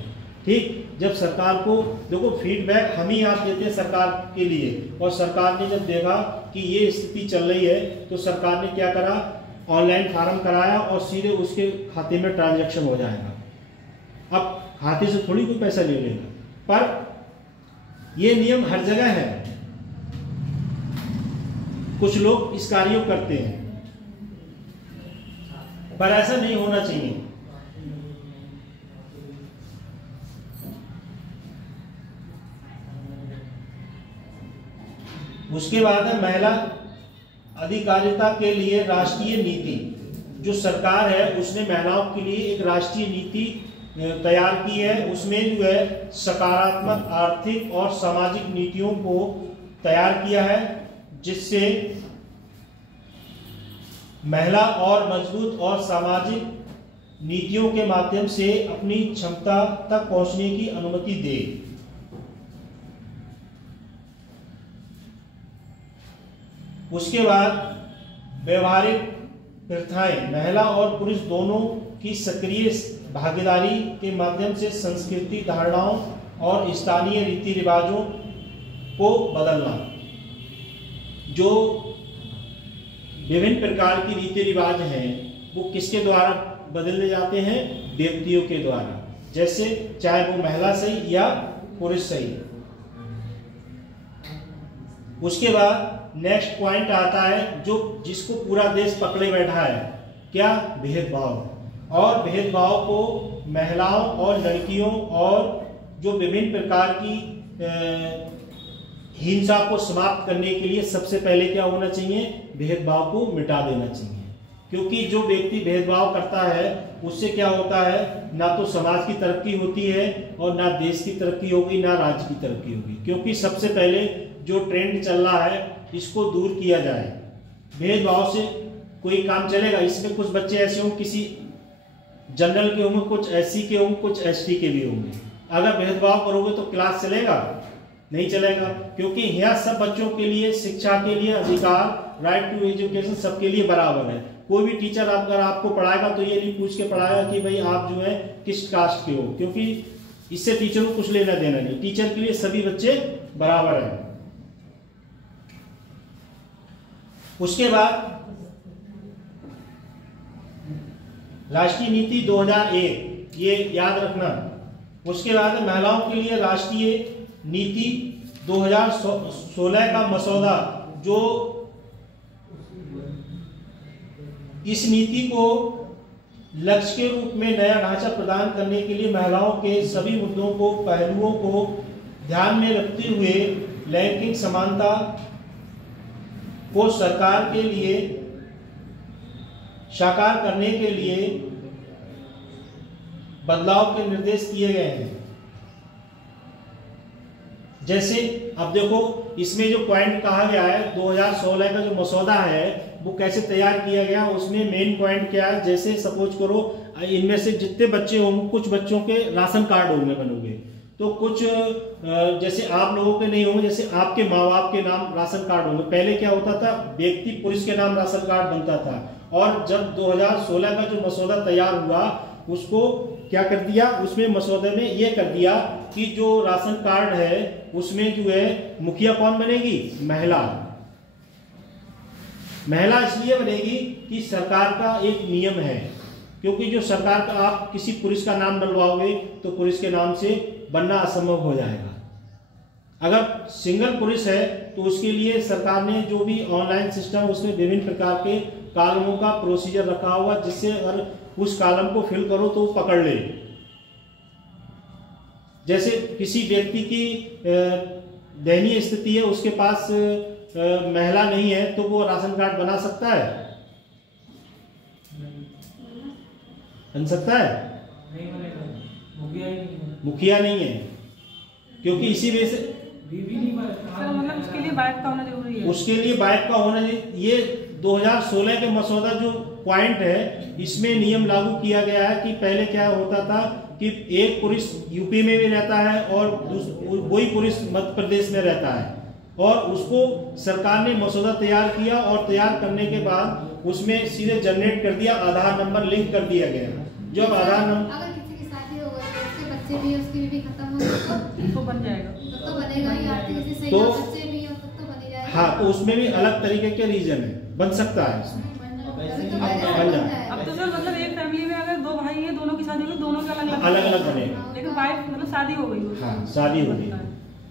ठीक। जब सरकार को देखो फीडबैक हम ही आप देते हैं सरकार के लिए, और सरकार ने जब देखा कि ये स्थिति चल रही है तो सरकार ने क्या करा, ऑनलाइन फार्म कराया और सीधे उसके खाते में ट्रांजैक्शन हो जाएगा। अब खाते से थोड़ी कोई पैसा ले लेगा, पर ये नियम हर जगह है। कुछ लोग इस कार्य को करते हैं, पर ऐसा नहीं होना चाहिए। उसके बाद है महिला अधिकारिता के लिए राष्ट्रीय नीति। जो सरकार है उसने महिलाओं के लिए एक राष्ट्रीय नीति तैयार की है। उसमें जो है सकारात्मक आर्थिक और सामाजिक नीतियों को तैयार किया है, जिससे महिला और मजबूत और सामाजिक नीतियों के माध्यम से अपनी क्षमता तक पहुंचने की अनुमति दे। उसके बाद व्यवहारिक प्रथाएं, महिला और पुरुष दोनों की सक्रिय भागीदारी के माध्यम से संस्कृति धारणाओं और स्थानीय रीति रिवाजों को बदलना। जो विभिन्न प्रकार की रीति रिवाज हैं वो किसके द्वारा बदले जाते हैं, व्यक्तियों के द्वारा, जैसे चाहे वो महिला सही या पुरुष सही। उसके बाद नेक्स्ट पॉइंट आता है जो जिसको पूरा देश पकड़े बैठा है, क्या, भेदभाव। और भेदभाव को महिलाओं और लड़कियों और जो विभिन्न प्रकार की हिंसा को समाप्त करने के लिए सबसे पहले क्या होना चाहिए, भेदभाव को मिटा देना चाहिए। क्योंकि जो व्यक्ति भेदभाव करता है उससे क्या होता है, ना तो समाज की तरक्की होती है और ना देश की तरक्की होगी, ना राज्य की तरक्की होगी। क्योंकि सबसे पहले जो ट्रेंड चल रहा है इसको दूर किया जाए। भेदभाव से कोई काम चलेगा? इसमें कुछ बच्चे ऐसे होंगे, किसी जनरल के होंगे, कुछ एससी के होंगे, कुछ एसटी के भी होंगे। अगर भेदभाव करोगे तो क्लास चलेगा? नहीं चलेगा। क्योंकि यहाँ सब बच्चों के लिए शिक्षा के लिए अधिकार, राइट टू एजुकेशन सबके लिए बराबर है। कोई भी टीचर अगर आपको पढ़ाएगा तो ये नहीं पूछ के पढ़ाएगा कि भाई आप जो है किस कास्ट के हो, क्योंकि इससे टीचर को कुछ लेना देना नहीं। टीचर के लिए सभी बच्चे बराबर हैं। उसके बाद राष्ट्रीय नीति 2001, ये याद रखना। उसके बाद महिलाओं के लिए राष्ट्रीय नीति 2016 का मसौदा, जो इस नीति को लक्ष्य के रूप में नया ढांचा प्रदान करने के लिए महिलाओं के सभी मुद्दों को, पहलुओं को ध्यान में रखते हुए लैंगिक समानता को सरकार के लिए साकार करने के लिए बदलाव के निर्देश किए गए हैं। जैसे अब देखो इसमें जो पॉइंट कहा गया है 2016 का जो मसौदा है वो कैसे तैयार किया गया, उसमें मेन पॉइंट क्या है। जैसे सपोज करो इनमें से जितने बच्चे होंगे, कुछ बच्चों के राशन कार्ड होंगे बनोगे, तो कुछ जैसे आप लोगों के नहीं होंगे, जैसे आपके माँ बाप के नाम राशन कार्ड होंगे। पहले क्या होता था, व्यक्ति पुरुष के नाम राशन कार्ड बनता था, और जब 2016 का जो मसौदा तैयार हुआ उसको क्या कर दिया, उसमें मसौदे में ये कर दिया कि जो राशन कार्ड है उसमें जो है मुखिया कौन बनेगी, महिला। महिला इसलिए बनेगी कि सरकार का एक नियम है, क्योंकि जो सरकार का आप किसी पुरुष का नाम डलवाओगे तो पुरुष के नाम से बनना असंभव हो जाएगा। अगर सिंगल पुरुष है तो उसके लिए सरकार ने जो भी ऑनलाइन सिस्टम उसमें विभिन्न प्रकार के कॉलमों का प्रोसीजर रखा हुआ, जिससे अगर उस कॉलम को फिल करो तो वो पकड़ ले। जैसे किसी व्यक्ति की दयनीय स्थिति है, उसके पास महिला नहीं है, तो वो राशन कार्ड बना सकता है? बन सकता है? नहीं बनेगा, मुखिया ही नहीं है। मुखिया नहीं है, क्योंकि इसी वजह से भी नहीं सर मतलब उसके लिए बाइक का होना जरूरी है। उसके लिए बाइक का होना चाहिए। ये 2016 के मसौदा जो पॉइंट है, इसमें नियम लागू किया गया है कि पहले क्या होता था कि एक पुरुष यूपी में भी रहता है और वही पुरुष मध्य प्रदेश में रहता है, और उसको सरकार ने मसौदा तैयार किया और तैयार करने के बाद उसमें सीधे जनरेट कर दिया, आधार नंबर लिंक कर दिया गया। जब आधार नंबर अगर किसी की शादी हो गई, उसके बच्चे भी, उसकी बीवी खत्म हो गई तो बन जाएगा, तो बनेगा ही। आर्थिक स्थिति सही तो है, बच्चे भी हो तब तो बन ही जाएगा। हाँ, तो उसमें भी अलग तरीके के रीजन है, बन सकता है उसमें। अभी तो बन बन जाए। जाएगा। अब तो सर मतलब एक फैमिली में अगर 2 भाई हैं, दोनों की शादी होगी, दोनों के अलग अलग बनेगा। लेकिन वाइफ मतलब शादी हो गई हो। हाँ, शादी होगी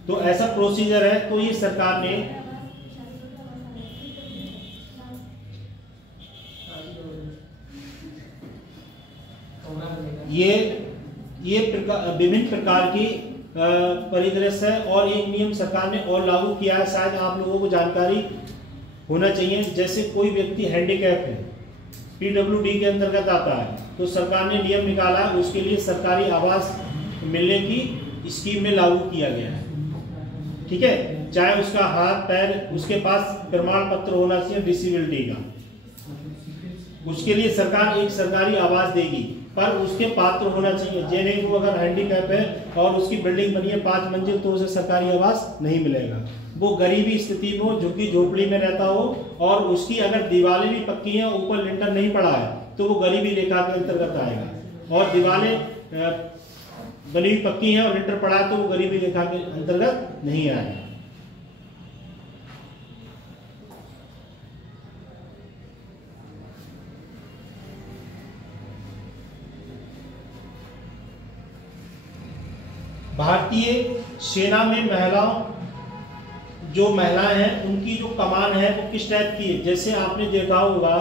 तो ऐसा प्रोसीजर है। तो ये सरकार ने ये विभिन्न प्रकार की परिदृश्य है, और एक नियम सरकार ने और लागू किया है, शायद आप लोगों को जानकारी होना चाहिए। जैसे कोई व्यक्ति हैंडीकैप है, पीडब्ल्यूडी के अंतर्गत आता है, तो सरकार ने नियम निकाला, उसके लिए सरकारी आवास मिलने की स्कीम में लागू किया गया है। ठीक है, चाहे उसका हाथ पैर, उसके पास प्रमाण पत्र होना चाहिए डिसेबिलिटी का, उसके लिए सरकार एक सरकारी आवास देगी, पर उसके पात्र होना चाहिए। जेने को अगर हैंडीकैप है और उसकी बिल्डिंग बनी है 5 मंजिल, तो उसे सरकारी आवास नहीं मिलेगा। वो गरीबी स्थिति में हो, झुग्गी झोपड़ी में रहता हो, और उसकी अगर दीवारें भी पक्की हैं, ऊपर लिंटर नहीं पड़ा है, तो वो गरीबी रेखा के अंतर्गत आएगा। और दीवारें बनी हुई पक्की हैं और लिंटर पड़ा है, तो वो गरीबी रेखा के अंतर्गत नहीं आएगा। भारतीय सेना में जो महिलाएं हैं, उनकी जो कमान है वो किस टाइप की है? जैसे आपने देखा होगा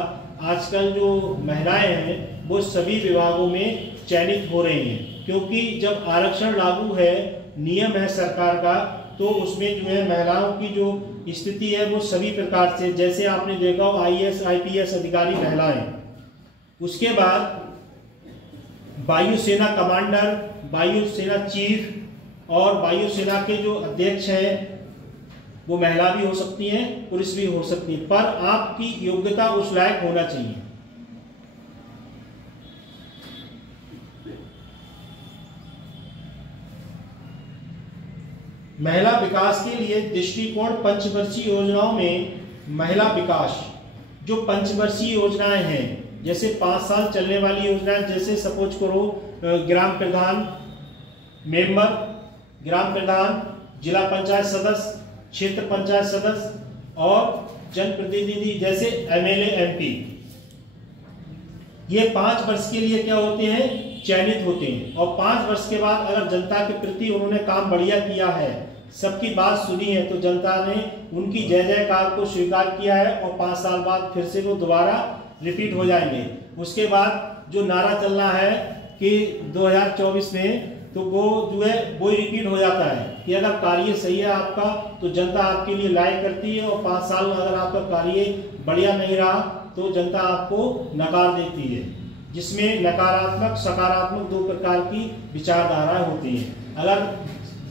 आजकल जो महिलाएं हैं वो सभी विभागों में चयनित हो रही हैं, क्योंकि जब आरक्षण लागू है, नियम है सरकार का, तो उसमें जो है महिलाओं की जो स्थिति है वो सभी प्रकार से, जैसे आपने देखा हो IAS IPS अधिकारी महिलाएं, उसके बाद वायुसेना कमांडर, वायुसेना चीफ और वायुसेना के जो अध्यक्ष हैं वो महिला भी हो सकती हैं, पुरुष भी हो सकती हैं, पर आपकी योग्यता उस लायक होना चाहिए। महिला विकास के लिए दृष्टिकोण पंचवर्षीय योजनाओं में महिला विकास, जो पंचवर्षीय योजनाएं हैं, जैसे 5 साल चलने वाली योजनाएं, जैसे सपोज करो ग्राम प्रधान मेंबर, ग्राम प्रधान, जिला पंचायत सदस्य, क्षेत्र पंचायत सदस्य और जनप्रतिनिधि जैसे MLA MP, ये 5 वर्ष के लिए क्या होते हैं? चयनित होते हैं। और 5 वर्ष के बाद अगर जनता के प्रति उन्होंने काम बढ़िया किया है, सबकी बात सुनी है, तो जनता ने उनकी जय जयकार को स्वीकार किया है, और 5 साल बाद फिर से वो दोबारा रिपीट हो जाएंगे। उसके बाद जो नारा चल रहा है कि 2024 में, तो वो जो है वो रिपीट हो जाता है कि अगर कार्य सही है आपका, तो जनता आपके लिए लाइक करती है, और 5 साल में अगर आपका कार्य बढ़िया नहीं रहा तो जनता आपको नकार देती है, जिसमें नकारात्मक सकारात्मक 2 प्रकार की विचारधाराएं होती हैं। अगर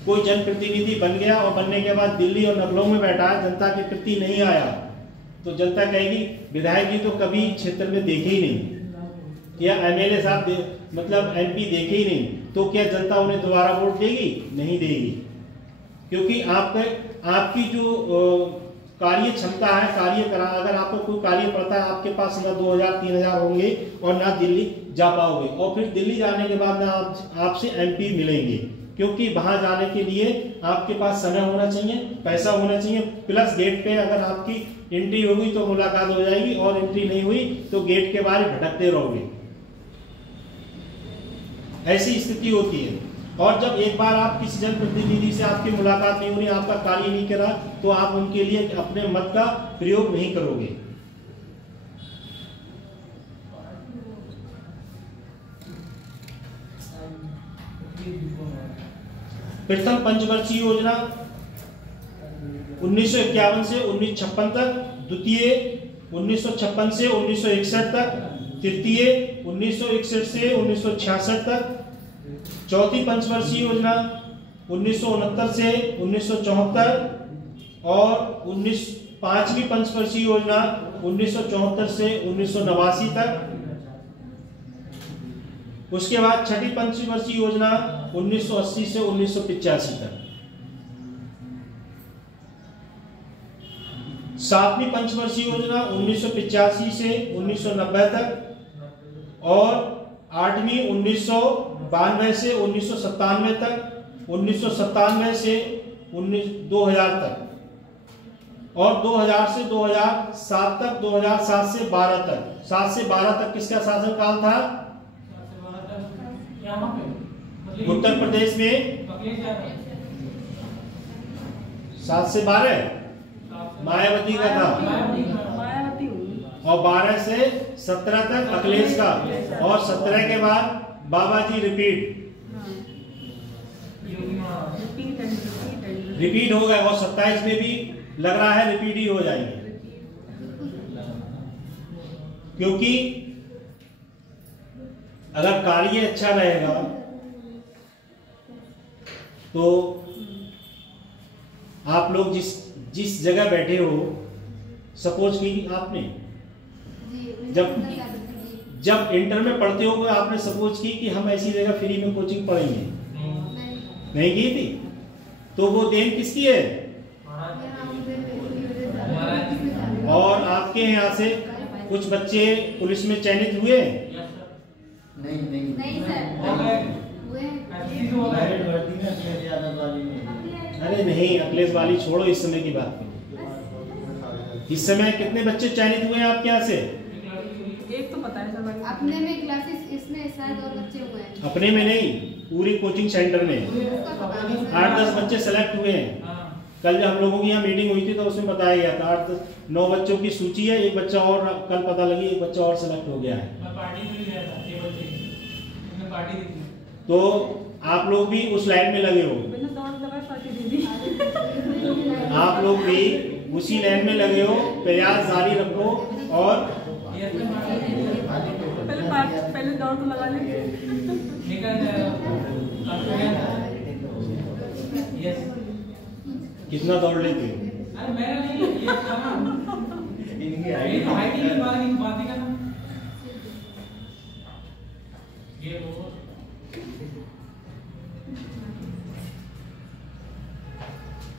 कोई जनप्रतिनिधि बन गया और बनने के बाद दिल्ली और लखनऊ में बैठा है, जनता के प्रति नहीं आया, तो जनता कहेगी विधायक जी तो कभी क्षेत्र में देखे ही नहीं, या MLA साहब मतलब MP देखे ही नहीं, तो क्या जनता उन्हें दोबारा वोट देगी? नहीं देगी, क्योंकि आपकी जो कार्य क्षमता है, कार्य करा, अगर आपको कोई कार्य पड़ता है, आपके पास ना 2000-3000 होंगे और ना दिल्ली जा पाओगे, और फिर दिल्ली जाने के बाद ना आपसे MP मिलेंगे, क्योंकि वहां जाने के लिए आपके पास समय होना चाहिए, पैसा होना चाहिए, प्लस गेट पे अगर आपकी एंट्री होगी तो मुलाकात हो जाएगी, और एंट्री नहीं हुई तो गेट के बाहर भटकते रहोगे। ऐसी स्थिति होती है। और जब एक बार आप किसी जनप्रतिनिधि से आपकी मुलाकात नहीं हो रही, आपका कार्य नहीं करा, तो आप उनके लिए अपने मत का प्रयोग नहीं करोगे। प्रथम पंचवर्षीय योजना 1951 से 1956 तक, द्वितीय 1956 से 1961 तक, तृतीय 1961 से 1966 तक, चौथी पंचवर्षीय योजना 1969 से 1974 और 5वीं पंचवर्षीय योजना 1974 से 1989 तक। उसके बाद छठी पंचवर्षीय योजना 1980 से 1985 तक। 7वीं पंचवर्षीय योजना 1985 से 1990 तक और 8वीं 1992 से 1997 तक, 1997 से 2000 तक और 2000 से 2007 तक, 2007 से 12 तक। 7 से 12 तक किसका शासनकाल था? उत्तर प्रदेश में 7 से 12 मायावती का था और 12 से 17 तक अखिलेश का और 17 के बाद बाबा जी रिपीट हो गए और 27 में भी लग रहा है रिपीट ही हो जाएंगे, क्योंकि अगर कार्य अच्छा रहेगा तो आप लोग जिस जगह बैठे हो, सपोज की आपने जब इंटर में पढ़ते हो आपने सपोज की कि हम ऐसी जगह फ्री में कोचिंग पढ़ेंगे, नहीं की थी, तो वो देन किसकी है? और आपके यहाँ से कुछ बच्चे पुलिस में चयनित हुए? नहीं सर, अरे नहीं, अखिलेश वाली छोड़ो, इस समय की बात करो। इस समय कितने बच्चे चयनित हुए हैं आपके यहाँ से? एक तो पता है सर, अपने में क्लासेस इसमें शायद और बच्चे हुए हैं। अपने में नहीं, पूरी कोचिंग सेंटर में 8-10 बच्चे सेलेक्ट हुए हैं। कल जब हम लोगों की यहाँ मीटिंग हुई थी तो उसमें बताया गया था 8-9 बच्चों की सूची है, एक बच्चा और कल पता लगी, एक बच्चा और सेलेक्ट हो गया है। तो आप लोग भी उस लाइन में लगे हो, आप लोग भी उसी लाइन में लगे हो, प्रयास जारी रखो और पहले दौड़ तो लगा लेंगे। कितना दौड़ लेते हो?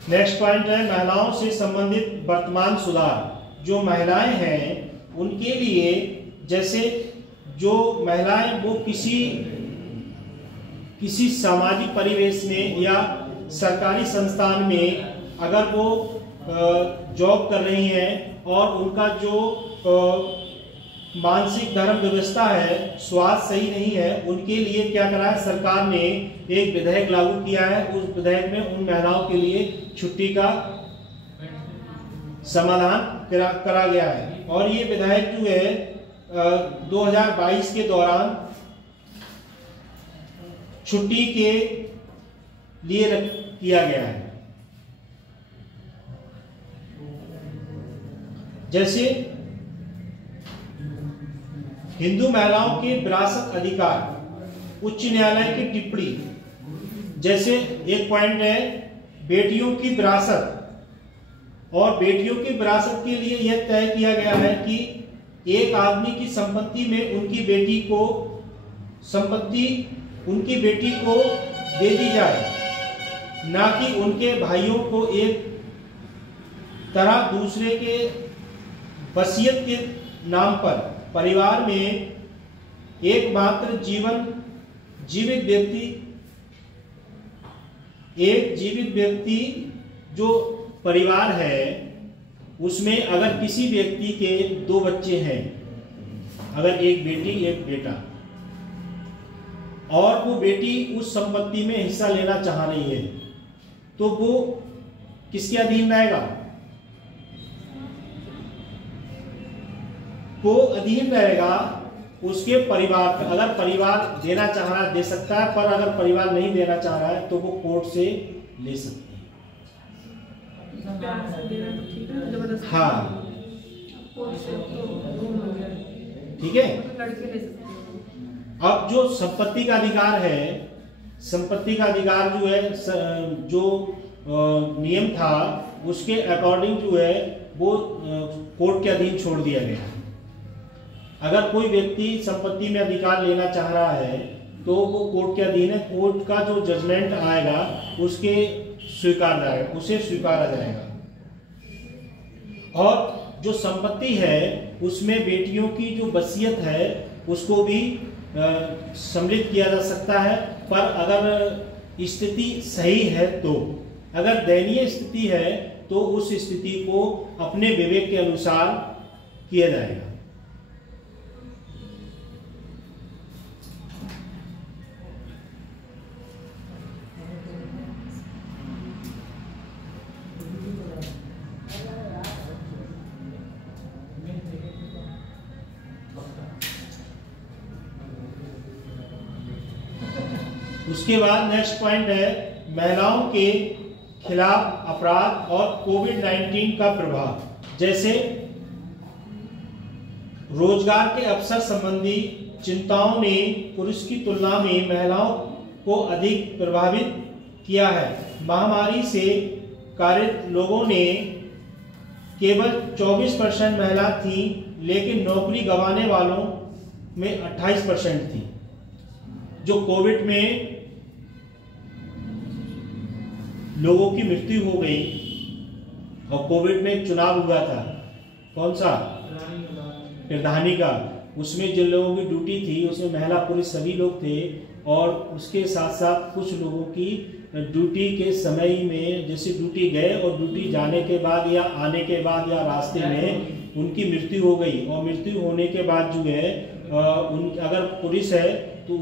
नेक्स्ट पॉइंट है महिलाओं से संबंधित वर्तमान सुधार। जो महिलाएं हैं उनके लिए, जैसे जो महिलाएं वो किसी सामाजिक परिवेश में या सरकारी संस्थान में अगर वो जॉब कर रही हैं और उनका जो मानसिक धर्म व्यवस्था है, स्वास्थ्य सही नहीं है, उनके लिए क्या करा है सरकार ने? एक विधेयक लागू किया है। उस विधेयक में उन महिलाओं के लिए छुट्टी का समाधान करा गया है। और ये विधेयक जो है 2022 के दौरान छुट्टी के लिए किया गया है। जैसे हिंदू महिलाओं के विरासत अधिकार, उच्च न्यायालय की टिप्पणी। जैसे एक पॉइंट है बेटियों की विरासत, और बेटियों की विरासत के लिए यह तय किया गया है कि एक आदमी की संपत्ति में उनकी बेटी को दे दी जाए, ना कि उनके भाइयों को एक तरह दूसरे के वसीयत के नाम पर। परिवार में एकमात्र जीवित व्यक्ति जो परिवार है, उसमें अगर किसी व्यक्ति के 2 बच्चे हैं, अगर एक बेटी एक बेटा, और वो बेटी उस संपत्ति में हिस्सा लेना चाह रही है, तो वो किसके अधीन रहेगा? वो अधीन रहेगा उसके परिवार का। अगर परिवार देना चाह रहा है दे सकता है, पर अगर परिवार नहीं देना चाह रहा है तो वो कोर्ट से ले सकते हैं। हाँ, ठीक है। तो लड़के ले सकते हैं। अब जो संपत्ति का अधिकार है, संपत्ति का अधिकार जो है, जो नियम था उसके अकॉर्डिंग जो है वो कोर्ट के अधीन छोड़ दिया गया। अगर कोई व्यक्ति संपत्ति में अधिकार लेना चाह रहा है तो वो कोर्ट के अधीन है, कोर्ट का जो जजमेंट आएगा उसके उसे स्वीकारा जाएगा। और जो संपत्ति है उसमें बेटियों की जो वसीयत है उसको भी सम्मिलित किया जा सकता है, पर अगर स्थिति सही है तो। अगर दयनीय स्थिति है तो उस स्थिति को अपने विवेक के अनुसार किया जाएगा। उसके बाद नेक्स्ट पॉइंट है महिलाओं के खिलाफ अपराध और कोविड-19 का प्रभाव। जैसे रोजगार के अवसर संबंधी चिंताओं ने पुरुष की तुलना में महिलाओं को अधिक प्रभावित किया है। महामारी से कारित लोगों ने केवल 24% महिला थी, लेकिन नौकरी गंवाने वालों में 28% थी। जो कोविड में लोगों की मृत्यु हो गई और कोविड में चुनाव हुआ था, कौन सा, प्रधानी का, उसमें जिन लोगों की ड्यूटी थी उसमें महिला पुरुष सभी लोग थे। और उसके साथ साथ कुछ लोगों की ड्यूटी के समय में जैसे ड्यूटी गए और ड्यूटी जाने के बाद या आने के बाद या रास्ते में उनकी मृत्यु हो गई। और मृत्यु होने के बाद जो है अगर पुरुष है तो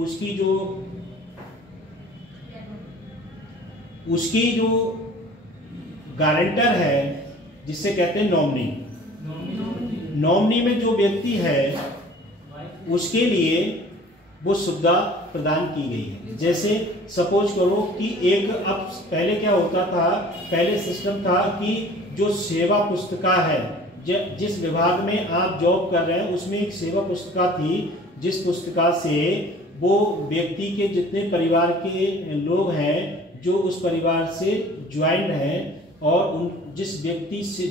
उसकी जो गारंटर है जिससे कहते हैं नॉमिनी में जो व्यक्ति है उसके लिए वो सुविधा प्रदान की गई है। जैसे सपोज करो कि अब पहले क्या होता था, पहले सिस्टम था कि जो सेवा पुस्तिका है, जिस विभाग में आप जॉब कर रहे हैं उसमें एक सेवा पुस्तिका थी, जिस पुस्तिका से वो व्यक्ति के जितने परिवार के लोग हैं जो उस परिवार से ज्वाइंट हैं और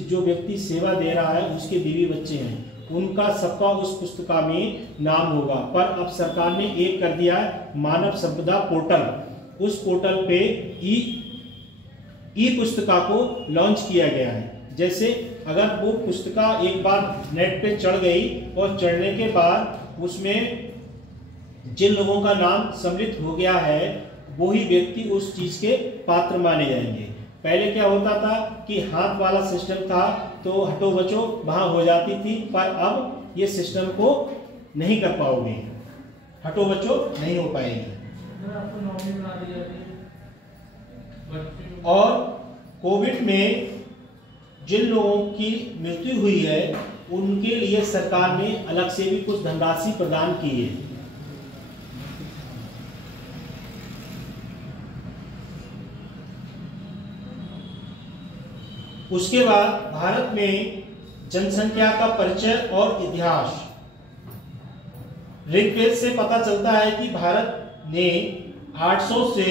जो व्यक्ति सेवा दे रहा है उसके बीवी बच्चे हैं, उनका सबका उस पुस्तिका में नाम होगा। पर अब सरकार ने एक कर दिया है मानव संपदा पोर्टल, उस पोर्टल पे ई पुस्तिका को लॉन्च किया गया है। जैसे अगर वो पुस्तिका एक बार नेट पे चढ़ गई और चढ़ने के बाद उसमें जिन लोगों का नाम सम्मिलित हो गया है वही व्यक्ति उस चीज के पात्र माने जाएंगे। पहले क्या होता था कि हाथ वाला सिस्टम था तो हटो बचो वहां हो जाती थी, पर अब ये सिस्टम को नहीं कर पाओगे, हटो बचो नहीं हो पाएगी। और कोविड में जिन लोगों की मृत्यु हुई है उनके लिए सरकार ने अलग से भी कुछ धनराशि प्रदान की है। उसके बाद भारत में जनसंख्या का परिचय और इतिहास। ऋग्वेद से पता चलता है कि भारत ने 800 से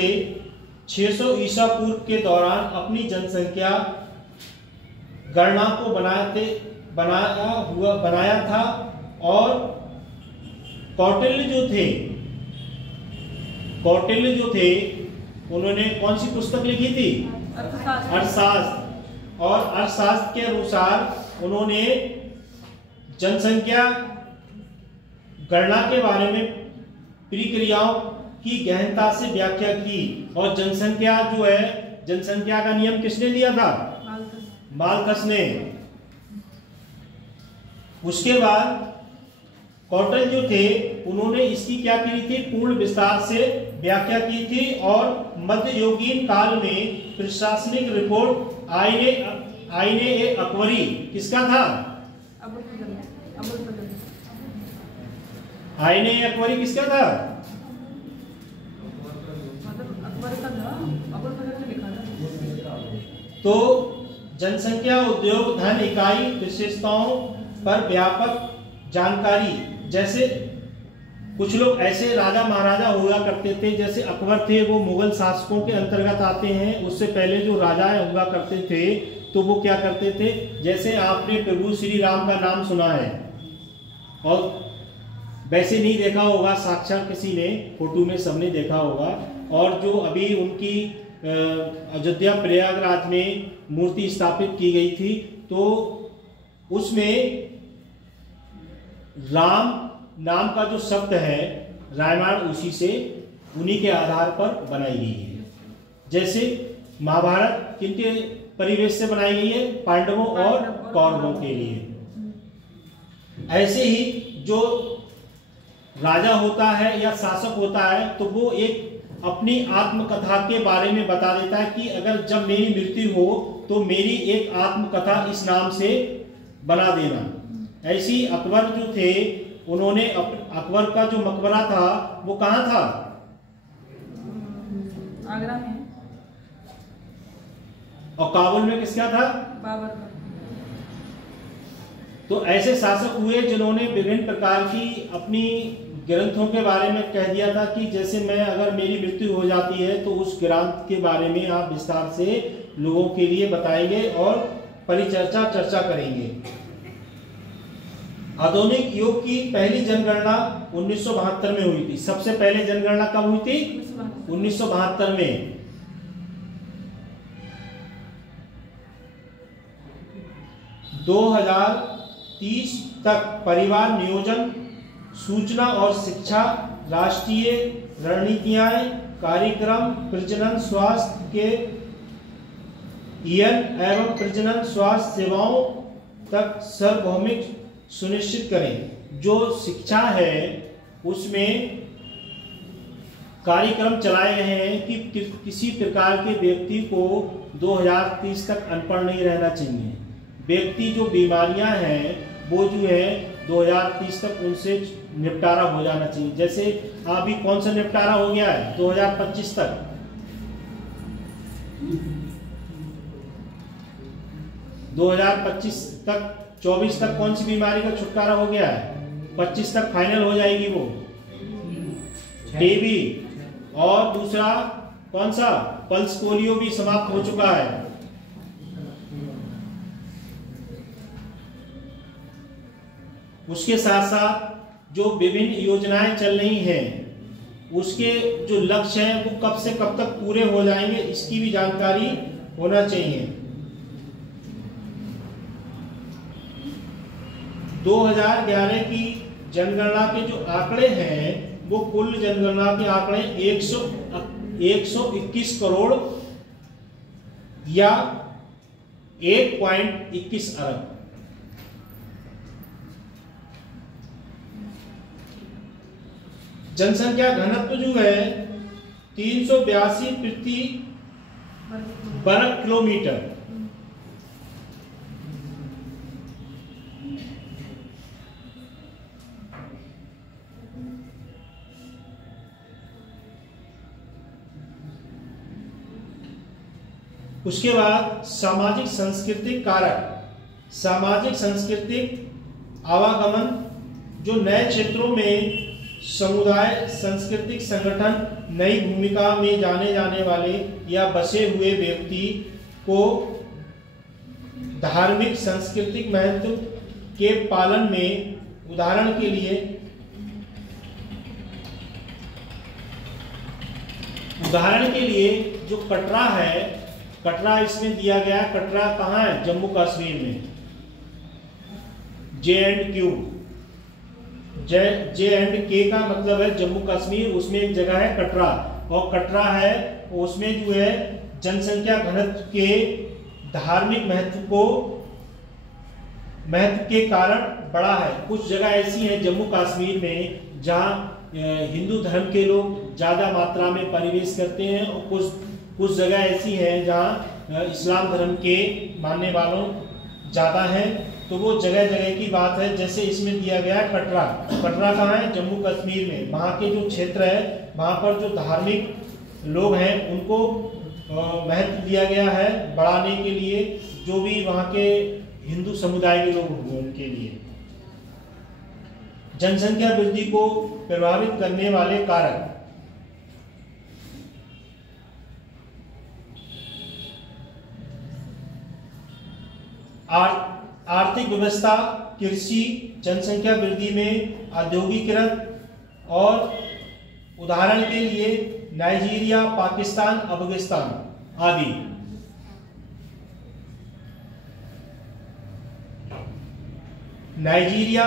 600 ईसा पूर्व के दौरान अपनी जनसंख्या गणना को बनाया था। और कौटिल्य जो थे उन्होंने कौन सी पुस्तक लिखी थी, अर्थशास्त्र। और अर्थशास्त्र के अनुसार उन्होंने जनसंख्या गणना के बारे में प्रक्रियाओं की गहनता से व्याख्या की। और जनसंख्या का नियम किसने दिया था, मालथस ने। उसके बाद कौटिल्य जो थे उन्होंने इसकी क्या की थी, पूर्ण विस्तार से व्याख्या की थी। और मध्ययुगीन काल में प्रशासनिक रिपोर्ट आईने ए अकबरी किसका था, आईने ए अकबरी किसका था, तो जनसंख्या उद्योग धन इकाई विशेषताओं पर व्यापक जानकारी जैसे कुछ लोग ऐसे राजा महाराजा हुआ करते थे, जैसे अकबर थे, वो मुगल शासकों के अंतर्गत आते हैं। उससे पहले जो राजाएं हुआ करते थे तो वो क्या करते थे, जैसे आपने प्रभु श्री राम का नाम सुना है और वैसे नहीं देखा होगा, साक्षात किसी ने फोटो में सबने देखा होगा। और जो अभी उनकी अयोध्या प्रयागराज में मूर्ति स्थापित की गई थी, तो उसमें राम नाम का जो शब्द है, रामायण उसी से, उन्हीं के आधार पर बनाई गई है। जैसे महाभारत किनके परिवेश से बनाई गई है, पांडवों और कौरवों के लिए। ऐसे ही जो राजा होता है या शासक होता है तो वो एक अपनी आत्मकथा के बारे में बता देता है कि अगर जब मेरी मृत्यु हो तो मेरी एक आत्मकथा इस नाम से बना देना। ऐसी अकबर जो थे, उन्होंने अकबर का जो मकबरा था वो कहाँ था, आगरा में। और काबुल में किसका था, बाबर का। तो ऐसे शासक हुए जिन्होंने विभिन्न प्रकार की अपनी ग्रंथों के बारे में कह दिया था कि जैसे मैं अगर मेरी मृत्यु हो जाती है तो उस ग्रंथ के बारे में आप विस्तार से लोगों के लिए बताएंगे और चर्चा करेंगे। आधुनिक युग की पहली जनगणना 1972 में हुई थी। सबसे पहले जनगणना कब हुई थी, 1972 में। दो 2030 तक परिवार नियोजन, सूचना और शिक्षा, राष्ट्रीय रणनीतियां, कार्यक्रम, प्रजनन स्वास्थ्य के एवं प्रजनन स्वास्थ्य सेवाओं तक सार्वभौमिक सुनिश्चित करें। जो शिक्षा है उसमें कार्यक्रम चलाए गए हैं कि किसी प्रकार के व्यक्ति को 2030 तक अनपढ़ नहीं रहना चाहिए। व्यक्ति जो बीमारियां हैं वो जो है 2030 तक उनसे निपटारा हो जाना चाहिए। जैसे अभी कौन सा निपटारा हो गया है, 2025 तक। 2025 तक 24 तक कौन सी बीमारी का छुटकारा हो गया है, 25 तक फाइनल हो जाएगी वो, टीबी। और दूसरा कौन सा, पल्स पोलियो भी समाप्त हो चुका है। उसके साथ साथ जो विभिन्न योजनाएं चल रही हैं उसके जो लक्ष्य हैं वो कब से कब तक पूरे हो जाएंगे, इसकी भी जानकारी होना चाहिए। 2011 की जनगणना के जो आंकड़े हैं वो कुल जनगणना के आंकड़े 121 करोड़ या 1.21 अरब। जनसंख्या घनत्व जो है 382 प्रति वर्ग किलोमीटर। उसके बाद सामाजिक सांस्कृतिक कारक, सामाजिक सांस्कृतिक आवागमन, जो नए क्षेत्रों में समुदाय सांस्कृतिक संगठन, नई भूमिका में जाने जाने वाले या बसे हुए व्यक्ति को धार्मिक सांस्कृतिक महत्व के पालन में, उदाहरण के लिए जो कटरा है, कटरा इसमें दिया गया। कटरा कहाँ है, जम्मू कश्मीर में, JNK। JNK का मतलब है जम्मू कश्मीर, उसमें एक जगह है कटरा। और कटरा है उसमें जो है जनसंख्या घनत्व के धार्मिक महत्व के कारण बड़ा है। कुछ जगह ऐसी हैं जम्मू कश्मीर में जहाँ हिंदू धर्म के लोग ज्यादा मात्रा में परिवेश करते हैं, और कुछ जगह ऐसी हैं जहाँ इस्लाम धर्म के मानने वालों ज्यादा हैं। तो वो जगह जगह की बात है। जैसे इसमें दिया गया है कटरा। कटरा कहाँ है, जम्मू कश्मीर में। वहाँ के जो क्षेत्र है वहाँ पर जो धार्मिक लोग हैं उनको महत्व दिया गया है बढ़ाने के लिए, जो भी वहाँ के हिंदू समुदाय के लोग होंगे उनके लिए। जनसंख्या वृद्धि को प्रभावित करने वाले कारक। आर्थिक व्यवस्था, कृषि, जनसंख्या वृद्धि में औद्योगिकीकरण और उदाहरण के लिए नाइजीरिया, पाकिस्तान, अफगानिस्तान आदि। नाइजीरिया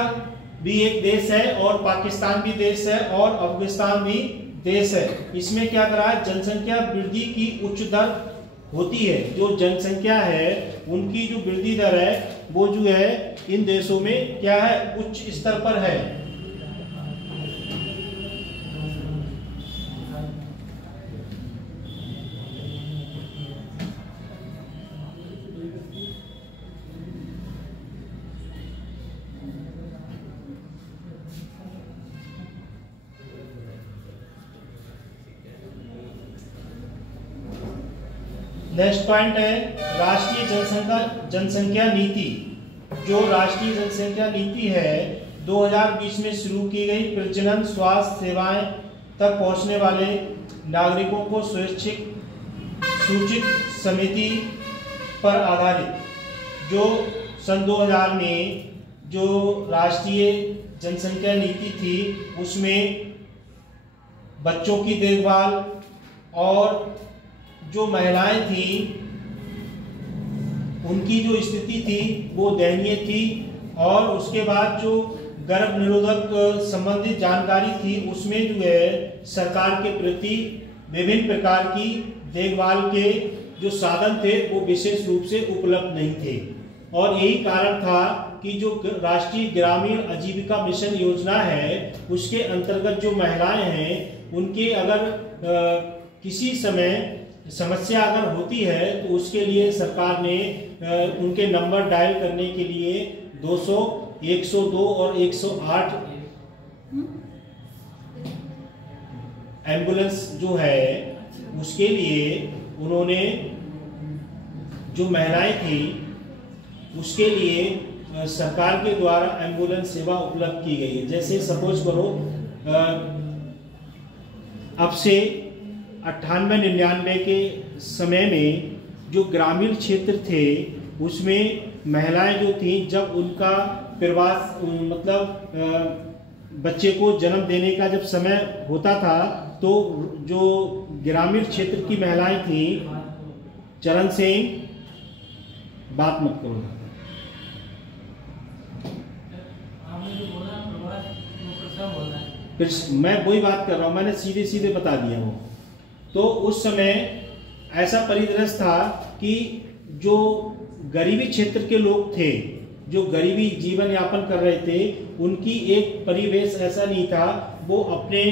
भी एक देश है और पाकिस्तान भी देश है और अफगानिस्तान भी देश है। इसमें क्या करा है, जनसंख्या वृद्धि की उच्च दर होती है। जो जनसंख्या है उनकी जो वृद्धि दर है वो जो है इन देशों में क्या है, उच्च स्तर पर है। नेक्स्ट पॉइंट है राष्ट्रीय जनसंख्या नीति। जो राष्ट्रीय जनसंख्या नीति है 2020 में शुरू की गई, प्रजनन स्वास्थ्य सेवाएं तक पहुंचने वाले नागरिकों को स्वैच्छिक सूचित समिति पर आधारित। जो सन 2000 में जो राष्ट्रीय जनसंख्या नीति थी उसमें बच्चों की देखभाल और जो महिलाएं थी उनकी जो स्थिति थी वो दयनीय थी। और उसके बाद जो गर्भ निरोधक संबंधित जानकारी थी उसमें जो है सरकार के प्रति विभिन्न प्रकार की देखभाल के जो साधन थे वो विशेष रूप से उपलब्ध नहीं थे। और यही कारण था कि जो राष्ट्रीय ग्रामीण आजीविका मिशन योजना है उसके अंतर्गत जो महिलाएं हैं उनके अगर किसी समय समस्या अगर होती है तो उसके लिए सरकार ने उनके नंबर डायल करने के लिए 200, 102 और 108 एम्बुलेंस जो है उसके लिए उन्होंने जो महिलाएं थी उसके लिए सरकार के द्वारा एम्बुलेंस सेवा उपलब्ध की गई है। जैसे सपोज करो अब से 98-99 के समय में जो ग्रामीण क्षेत्र थे उसमें महिलाएं जो थी जब उनका प्रवास मतलब बच्चे को जन्म देने का जब समय होता था तो जो ग्रामीण क्षेत्र की महिलाएं थी, चरण सिंह बात मत करो, मैं वही बात कर रहा हूँ, मैंने सीधे सीधे बता दिया वो। तो उस समय ऐसा परिदृश्य था कि जो गरीबी क्षेत्र के लोग थे, जो गरीबी जीवन यापन कर रहे थे, उनकी एक परिवेश ऐसा नहीं था वो अपने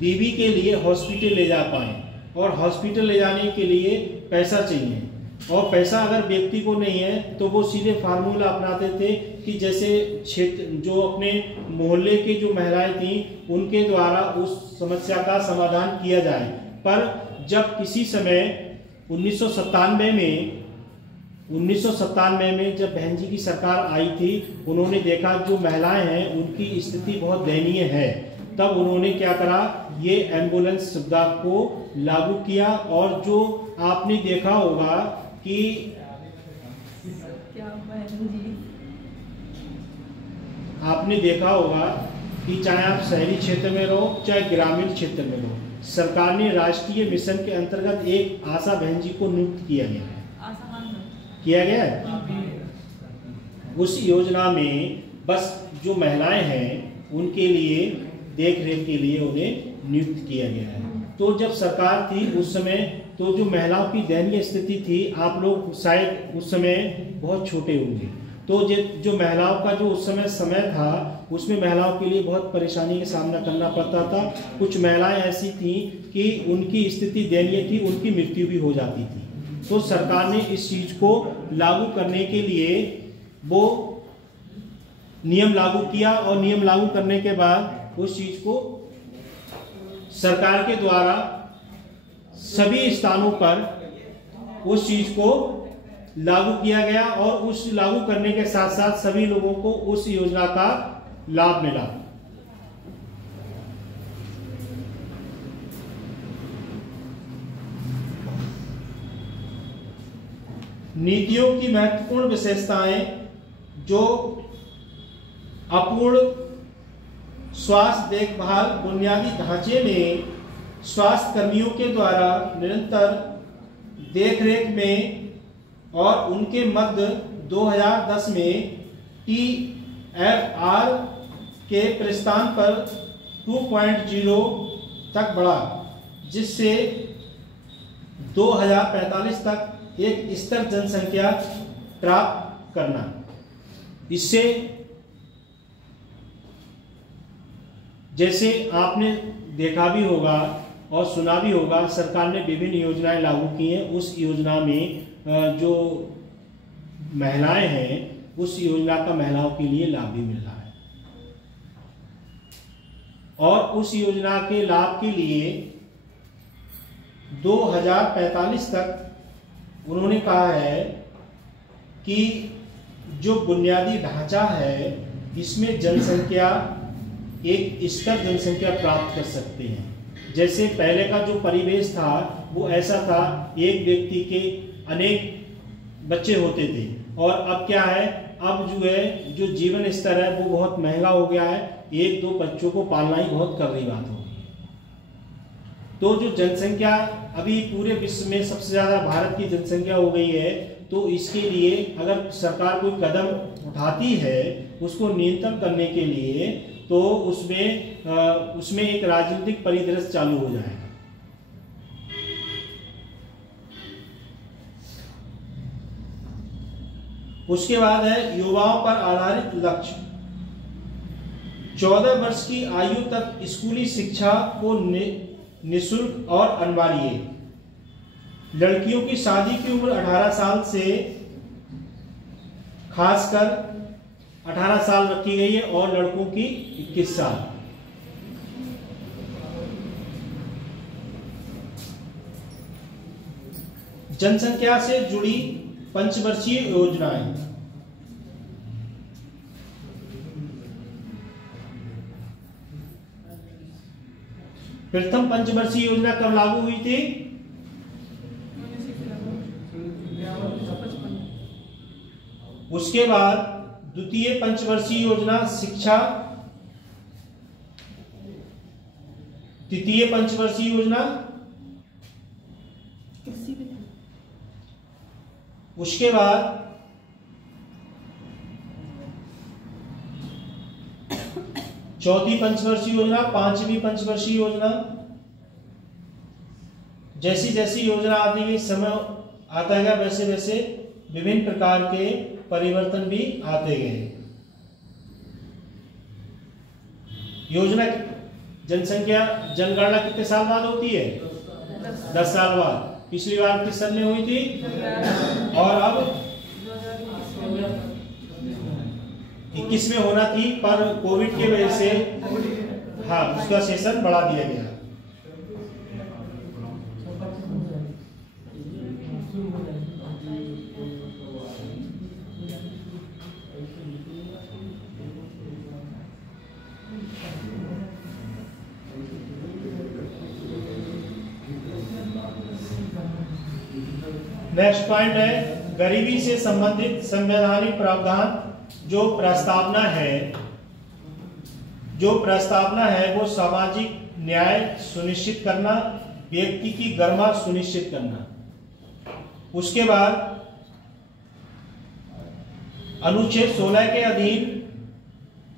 बीवी के लिए हॉस्पिटल ले जा पाए। और हॉस्पिटल ले जाने के लिए पैसा चाहिए और पैसा अगर व्यक्ति को नहीं है तो वो सीधे फार्मूला अपनाते थे कि जैसे क्षेत्र जो अपने मोहल्ले की जो महिलाएं थी उनके द्वारा उस समस्या का समाधान किया जाए। पर जब किसी समय 1997 में जब बहन जी की सरकार आई थी, उन्होंने देखा जो महिलाएं हैं उनकी स्थिति बहुत दयनीय है, तब उन्होंने क्या करा, ये एम्बुलेंस सुविधा को लागू किया। और जो आपने देखा होगा कि चाहे आप शहरी क्षेत्र में रहो चाहे ग्रामीण क्षेत्र में रहो, सरकार ने राष्ट्रीय मिशन के अंतर्गत एक आशा बहन जी को नियुक्त किया गया है। उस योजना में बस जो महिलाएं हैं उनके लिए देख रेख के लिए उन्हें नियुक्त किया गया है। तो जब सरकार थी उस समय तो जो महिलाओं की दयनीय स्थिति थी, आप लोग शायद उस समय बहुत छोटे होंगे, तो जो महिलाओं का जो उस समय था उसमें महिलाओं के लिए बहुत परेशानी का सामना करना पड़ता था। कुछ महिलाएं ऐसी थीं कि उनकी स्थिति दयनीय थी, उनकी मृत्यु भी हो जाती थी। तो सरकार ने इस चीज को लागू करने के लिए वो नियम लागू किया और नियम लागू करने के बाद उस चीज को सरकार के द्वारा सभी स्थानों पर उस चीज को लागू किया गया। और उस लागू करने के साथ साथ सभी लोगों को उस योजना का लाभ मिला। नीतियों की महत्वपूर्ण विशेषताएं जो अपूर्ण स्वास्थ्य देखभाल बुनियादी ढांचे में स्वास्थ्य कर्मियों के द्वारा निरंतर देखरेख में और उनके मध्य 2010 में TFR के प्रस्थान पर 2.0 तक बढ़ा, जिससे 2045 तक एक स्थिर जनसंख्या प्राप्त करना। इससे जैसे आपने देखा भी होगा और सुना भी होगा, सरकार ने विभिन्न योजनाएं लागू की हैं। उस योजना में जो महिलाएं हैं, उस योजना का महिलाओं के लिए लाभ भी मिल रहा है। और उस योजना के लाभ के लिए 2045 तक उन्होंने कहा है कि जो बुनियादी ढांचा है, इसमें जनसंख्या एक स्थिर जनसंख्या प्राप्त कर सकते हैं। जैसे पहले का जो परिवेश था वो ऐसा था, एक व्यक्ति के अनेक बच्चे होते थे, और अब क्या है, अब जो है जो जीवन स्तर है वो बहुत महंगा हो गया है। एक दो बच्चों को पालना ही बहुत करनी बात हो गई है। तो जो जनसंख्या अभी पूरे विश्व में सबसे ज्यादा भारत की जनसंख्या हो गई है, तो इसके लिए अगर सरकार कोई कदम उठाती है उसको नियंत्रण करने के लिए, तो उसमें एक राजनीतिक परिदृश्य चालू हो जाएगा। उसके बाद है युवाओं पर आधारित लक्ष्य। 14 वर्ष की आयु तक स्कूली शिक्षा को निःशुल्क और अनिवार्य। लड़कियों की शादी की उम्र 18 साल से खासकर 18 साल रखी गई है, और लड़कों की 21 साल। जनसंख्या से जुड़ी पंचवर्षीय योजनाएं। प्रथम पंचवर्षीय योजना कब लागू हुई थी? उसके बाद द्वितीय पंचवर्षीय योजना शिक्षा, तृतीय पंचवर्षीय योजना, उसके बाद चौथी पंचवर्षीय योजना, पांचवी पंचवर्षीय योजना। जैसी जैसी योजना आती गई, समय आता गया, वैसे वैसे विभिन्न प्रकार के परिवर्तन भी आते गए। योजना जनसंख्या जनगणना कितने साल बाद होती है? 10 साल बाद। पिछली बार किस सन में हुई थी? और अब 21 में होना थी, पर कोविड की वजह से हाँ उसका सेशन बढ़ा दिया गया। नेक्स्ट पॉइंट है गरीबी से संबंधित संवैधानिक प्रावधान। जो प्रस्तावना है वो सामाजिक न्याय सुनिश्चित करना, व्यक्ति की गरिमा सुनिश्चित करना। उसके बाद अनुच्छेद 16 के अधीन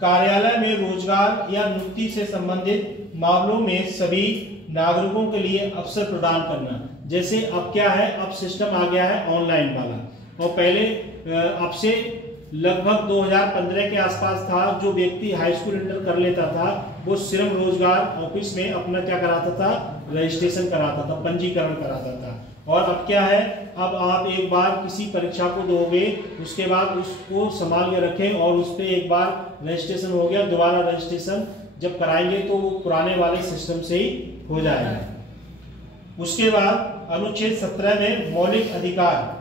कार्यालय में रोजगार या नियुक्ति से संबंधित मामलों में सभी नागरिकों के लिए अवसर प्रदान करना। जैसे अब क्या है, अब सिस्टम आ गया है ऑनलाइन वाला, और पहले अब से लगभग 2015 के आसपास था, जो व्यक्ति हाई स्कूल इंटर कर लेता था वो श्रम रोजगार ऑफिस में अपना क्या कराता था, रजिस्ट्रेशन कराता था, पंजीकरण कराता था। और अब क्या है, अब आप एक बार किसी परीक्षा को दोगे, उसके बाद उसको संभाल के रखें, और उस पर एक बार रजिस्ट्रेशन हो गया, दोबारा रजिस्ट्रेशन जब कराएंगे तो वो पुराने वाले सिस्टम से ही हो जाएगा। उसके बाद अनुच्छेद 17 में मौलिक अधिकार।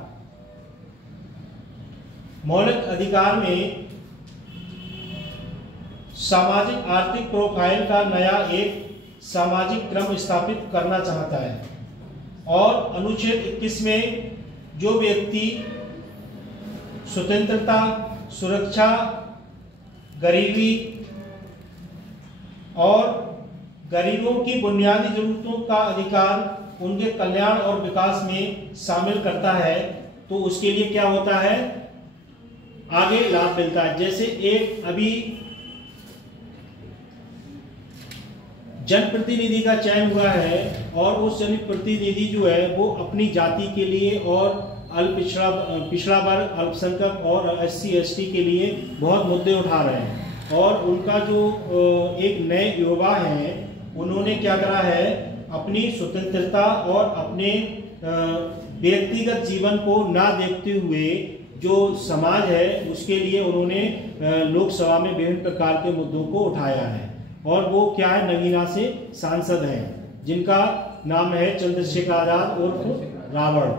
मौलिक अधिकार में सामाजिक आर्थिक प्रोफाइल का नया एक सामाजिक क्रम स्थापित करना चाहता है। और अनुच्छेद 21 में जो व्यक्ति स्वतंत्रता, सुरक्षा, गरीबी और गरीबों की बुनियादी जरूरतों का अधिकार उनके कल्याण और विकास में शामिल करता है, तो उसके लिए क्या होता है, आगे लाभ मिलता है। जैसे एक अभी जनप्रतिनिधि का चयन हुआ है और उस जनप्रतिनिधि जो है वो अपनी जाति के लिए और पिछड़ा वर्ग, अल्पसंख्यक और SC/ST के लिए बहुत मुद्दे उठा रहे हैं। और उनका जो एक नए युवा हैं, उन्होंने क्या करा है, अपनी स्वतंत्रता और अपने व्यक्तिगत जीवन को ना देखते हुए जो समाज है उसके लिए उन्होंने लोकसभा में विभिन्न प्रकार के मुद्दों को उठाया है। और वो क्या है, नगीना से सांसद हैं जिनका नाम है चंद्रशेखर आजाद उर्फ रावण।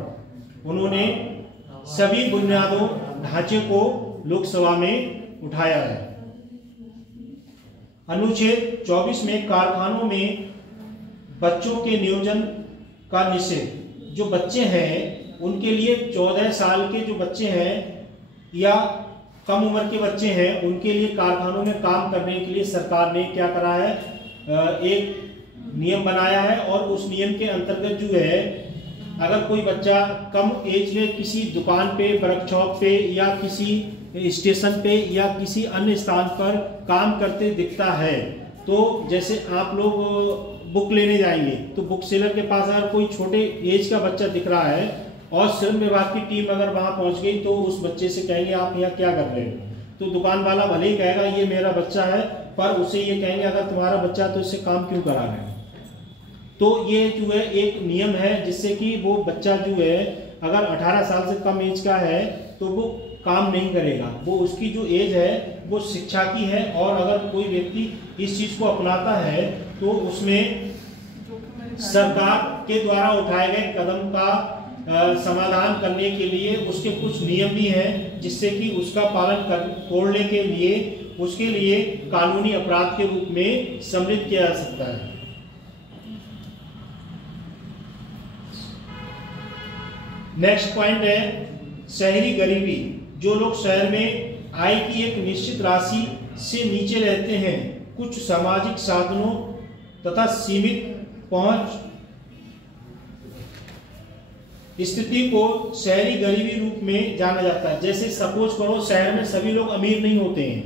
उन्होंने सभी बुनियादों ढांचे को लोकसभा में उठाया है। अनुच्छेद 24 में कारखानों में बच्चों के नियोजन का निषेध। जो बच्चे हैं उनके लिए 14 साल के जो बच्चे हैं या कम उम्र के बच्चे हैं उनके लिए कारखानों में काम करने के लिए सरकार ने क्या करा है, एक नियम बनाया है। और उस नियम के अंतर्गत जो है, अगर कोई बच्चा कम एज में किसी दुकान पे, वर्कशॉप पे या किसी स्टेशन पे या किसी अन्य स्थान पर काम करते दिखता है, तो जैसे आप लोग बुक लेने जाएंगे तो बुक सेलर के पास अगर कोई छोटे एज का बच्चा दिख रहा है और श्रम विभाग की टीम अगर वहां पहुंच गई तो उस बच्चे से कहेंगे आप यहाँ क्या कर रहे हो, तो दुकान वाला भले ही कहेगा ये मेरा बच्चा है, पर उसे ये कहेंगे अगर तुम्हारा बच्चा तो इससे काम क्यों करा रहे हो। तो ये जो है एक नियम है जिससे कि वो बच्चा जो है अगर 18 साल से कम एज का है तो वो काम नहीं करेगा, वो उसकी जो एज है वो शिक्षा की है। और अगर कोई व्यक्ति इस चीज को अपनाता है तो उसमें सरकार के द्वारा उठाए गए कदम का समाधान करने के लिए उसके कुछ नियम भी हैं जिससे कि उसका पालन तोड़ने के लिए उसके लिए कानूनी अपराध के रूप में सम्मिलित किया जा सकता है। नेक्स्ट पॉइंट है शहरी गरीबी। जो लोग शहर में आय की एक निश्चित राशि से नीचे रहते हैं, कुछ सामाजिक साधनों तथा सीमित पहुंच स्थिति को शहरी गरीबी रूप में जाना जाता है। जैसे सपोज करो शहर में सभी लोग अमीर नहीं होते हैं,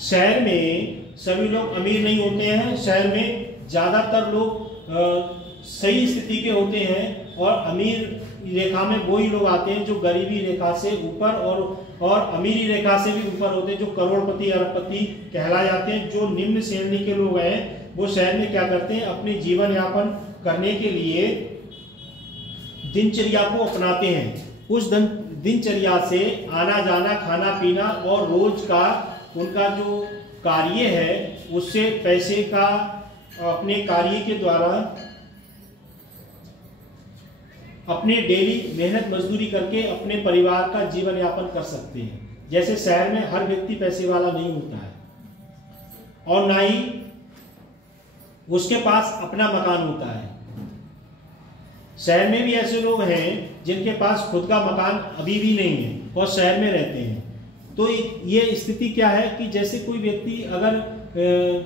शहर में सभी लोग अमीर नहीं होते हैं, शहर में ज्यादातर लोग सही स्थिति के होते हैं और अमीर रेखा में वही लोग आते हैं जो गरीबी रेखा से ऊपर और अमीरी रेखा से भी ऊपर होते हैं, जो करोड़पति अरबपति कहला जाते हैं। जो निम्न श्रेणी के लोग हैं वो शहर में क्या करते हैं, अपने जीवन यापन करने के लिए दिनचर्या को अपनाते हैं। उस दिनचर्या से आना जाना, खाना पीना और रोज का उनका जो कार्य है उससे पैसे का अपने कार्य के द्वारा अपने डेली मेहनत मजदूरी करके अपने परिवार का जीवन यापन कर सकते हैं। जैसे शहर में हर व्यक्ति पैसे वाला नहीं होता है और ना ही उसके पास अपना मकान होता है। शहर में भी ऐसे लोग हैं जिनके पास खुद का मकान अभी भी नहीं है और शहर में रहते हैं। तो ये स्थिति क्या है कि जैसे कोई व्यक्ति अगर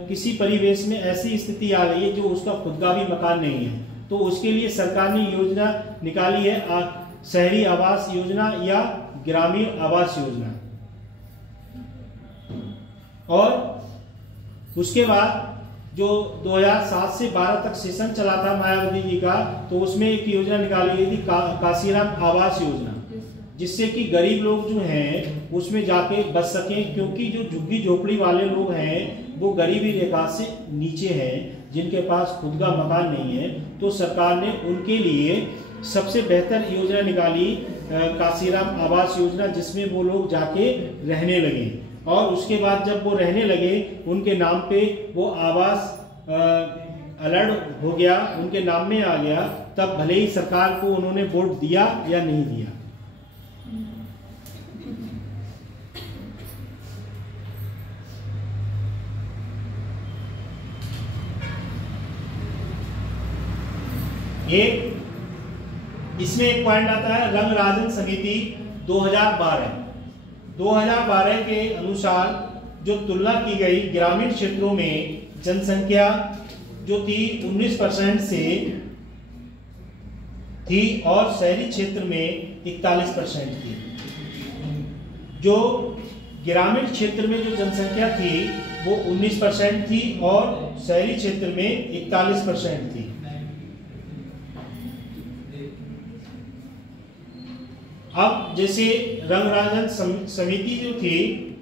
किसी परिवेश में ऐसी स्थिति आ रही है जो उसका खुद का भी मकान नहीं है, तो उसके लिए सरकार ने योजना निकाली है शहरी आवास योजना या ग्रामीण आवास योजना। और उसके बाद जो 2007 से 12 तक सेशन चला था मायावती जी का, तो उसमें एक योजना निकाली गई थी काशीराम आवास योजना, जिससे कि गरीब लोग जो हैं उसमें जाके बच सकें। क्योंकि जो झुग्गी झोपड़ी वाले लोग हैं वो गरीबी रेखा से नीचे हैं, जिनके पास खुद का मकान नहीं है, तो सरकार ने उनके लिए सबसे बेहतर योजना निकाली काशीराम आवास योजना, जिसमें वो लोग जाके रहने लगे। और उसके बाद जब वो रहने लगे उनके नाम पे वो आवास अलर्ट हो गया, उनके नाम में आ गया, तब भले ही सरकार को उन्होंने वोट दिया या नहीं दिया। इसमें एक पॉइंट आता है रंगराजन समिति 2012 के अनुसार जो तुलना की गई ग्रामीण क्षेत्रों में जनसंख्या जो थी 19% से थी और शहरी क्षेत्र में 41% थी। जो ग्रामीण क्षेत्र में जो जनसंख्या थी वो 19% थी और शहरी क्षेत्र में 41% थी। अब जैसे रंगराजन समिति जो थी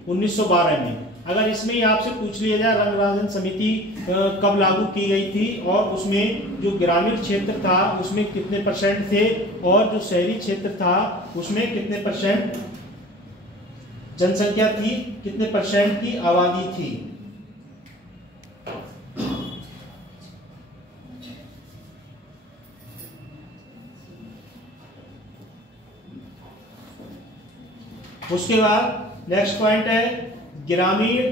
1912 में, अगर इसमें ही आपसे पूछ लिया जाए रंगराजन समिति कब लागू की गई थी और उसमें जो ग्रामीण क्षेत्र था उसमें कितने परसेंट थे और जो शहरी क्षेत्र था उसमें कितने परसेंट जनसंख्या थी, कितने परसेंट की आबादी थी। उसके बाद नेक्स्ट पॉइंट है ग्रामीण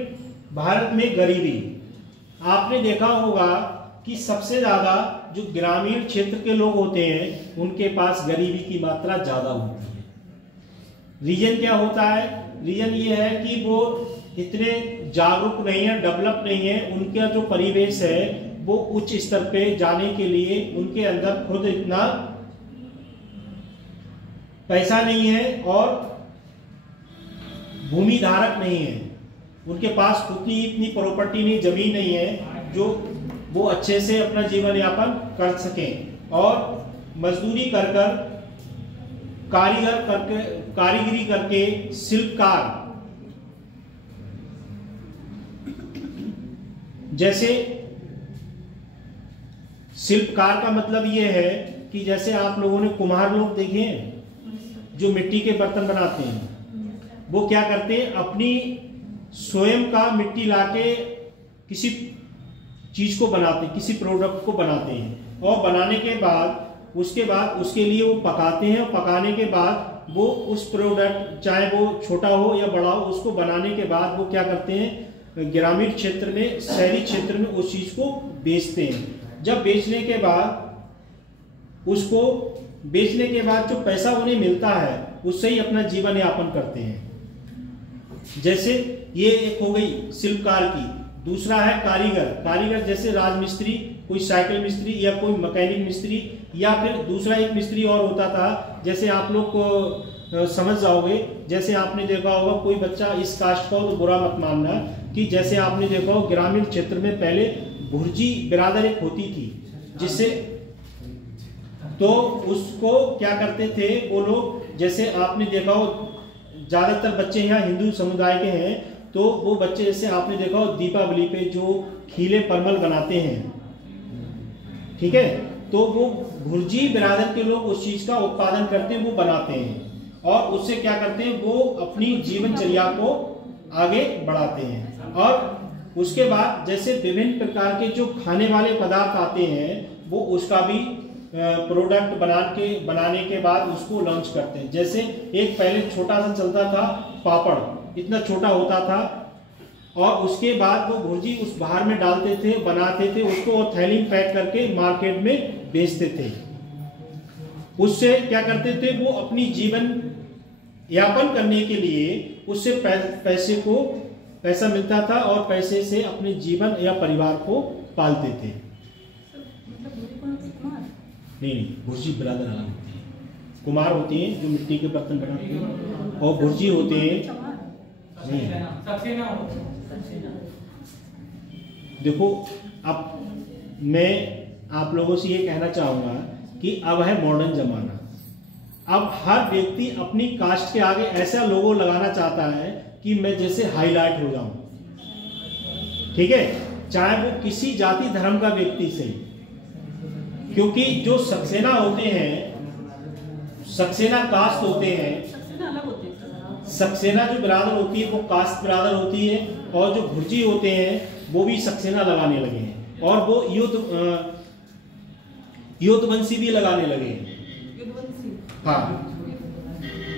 भारत में गरीबी। आपने देखा होगा कि सबसे ज्यादा जो ग्रामीण क्षेत्र के लोग होते हैं उनके पास गरीबी की मात्रा ज्यादा होती है। रीजन क्या होता है? रीजन ये है कि वो इतने जागरूक नहीं है, डेवलप नहीं है, उनका जो परिवेश है वो उच्च स्तर पे जाने के लिए उनके अंदर खुद इतना पैसा नहीं है और भूमि धारक नहीं है, उनके पास खुद की इतनी प्रॉपर्टी नहीं, जमीन नहीं है जो वो अच्छे से अपना जीवन यापन कर सकें और मजदूरी कर कर कारीगरी करके शिल्पकार, जैसे शिल्पकार का मतलब ये है कि जैसे आप लोगों ने कुम्हार लोग देखे हैं जो मिट्टी के बर्तन बनाते हैं, वो क्या करते हैं अपनी स्वयं का मिट्टी लाके किसी चीज को बनाते हैं, किसी प्रोडक्ट को बनाते हैं और बनाने के बाद उसके लिए वो पकाते हैं और पकाने के बाद वो उस प्रोडक्ट चाहे वो छोटा हो या बड़ा हो उसको बनाने के बाद वो क्या करते हैं ग्रामीण क्षेत्र में, शहरी क्षेत्र में उस चीज को बेचते हैं। जब बेचने के बाद जो पैसा उन्हें मिलता है उससे ही अपना जीवन यापन करते हैं। जैसे ये एक हो गई शिल्पकार की। दूसरा है कारीगर जैसे राजमिस्त्री, कोई साइकिल मिस्त्री या कोई मैकेनिक मिस्त्री, या फिर दूसरा एक मिस्त्री और होता था, जैसे आप लोग को समझ जाओगे, जैसे आपने देखा होगा कोई बच्चा इस कास्ट का हो तो बुरा मत मानना, कि जैसे आपने देखा हो ग्रामीण क्षेत्र में पहले भुर्जी बिरादर एक होती थी, जिससे तो उसको क्या करते थे वो लोग, जैसे आपने देखा हो ज्यादातर बच्चे यहाँ हिंदू समुदाय के हैं, तो वो बच्चे जैसे आपने देखा हो दीपावली पे जो खीले परमल बनाते हैं, ठीक है, तो वो भुर्जी बिरादर के लोग उस चीज का उत्पादन करते हैं, वो बनाते हैं और उससे क्या करते हैं वो अपनी जीवनचर्या को आगे बढ़ाते हैं। और उसके बाद जैसे विभिन्न प्रकार के जो खाने वाले पदार्थ आते हैं वो उसका भी प्रोडक्ट बनाने के बाद उसको लॉन्च करते हैं। जैसे एक पहले छोटा सा चलता था पापड़, इतना छोटा होता था और उसके बाद वो भुर्जी उस बाहर में डालते थे, बनाते थे उसको और थैली में पैक करके मार्केट में बेचते थे। उससे क्या करते थे वो अपनी जीवन यापन करने के लिए उससे पैसा मिलता था और पैसे से अपने जीवन या परिवार को पालते थे। नहीं, भुर्जी बिरादर अलग होती है, कुम्हार होते हैं जो मिट्टी के बर्तन बनाते हैं और भुर्जी होते हैं देखो। अब मैं आप लोगों से ये कहना चाहूंगा कि अब है मॉडर्न जमाना, अब हर व्यक्ति अपनी कास्ट के आगे ऐसा लोगो लगाना चाहता है कि मैं जैसे हाईलाइट हो जाऊं, ठीक है, चाहे वो किसी जाति धर्म का व्यक्ति से, क्योंकि जो सक्सेना होते हैं, सक्सेना कास्ट होते हैं, सक्सेना जो बिरादर होती है वो कास्ट बिरादर होती है और जो भुर्जी होते हैं वो भी सक्सेना लगाने लगे हैं और वो योद्धवंशी भी लगाने लगे हैं। हाँ,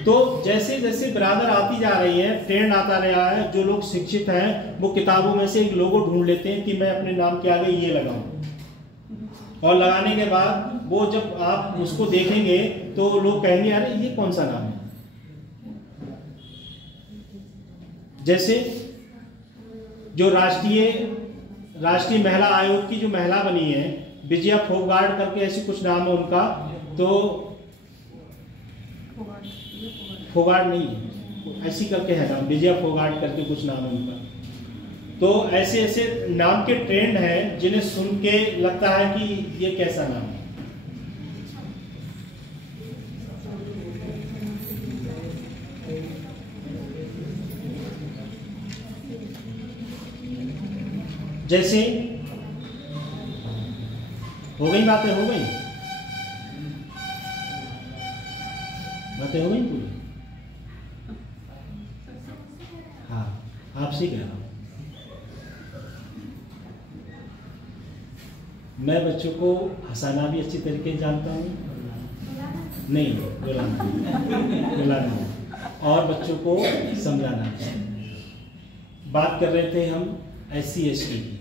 तो जैसे जैसे बिरादर आती जा रही है, ट्रेंड आता रहा है, जो लोग शिक्षित हैं वो किताबों में से एक लोगो ढूंढ लेते हैं कि मैं अपने नाम के आगे ये लगाऊं और लगाने के बाद वो जब आप उसको देखेंगे तो लोग कहेंगे अरे ये कौन सा नाम है। जैसे जो राष्ट्रीय महिला आयोग की जो महिला बनी है विजया फोगाट करके, ऐसी कुछ नाम है उनका, तो फोगाट नहीं है, ऐसी करके है नाम, विजया फोगाट करके कुछ नाम है उनका। तो ऐसे ऐसे नाम के ट्रेंड हैं जिन्हें सुन के लगता है कि ये कैसा नाम है। जैसे हो गई बातें, हो गई पूरी। हाँ, आपसे कह रहा हूं, मैं बच्चों को हंसाना भी अच्छी तरीके से जानता हूँ, नहीं रुलाना, और बच्चों को समझाना। बात कर रहे थे हम SC ST की,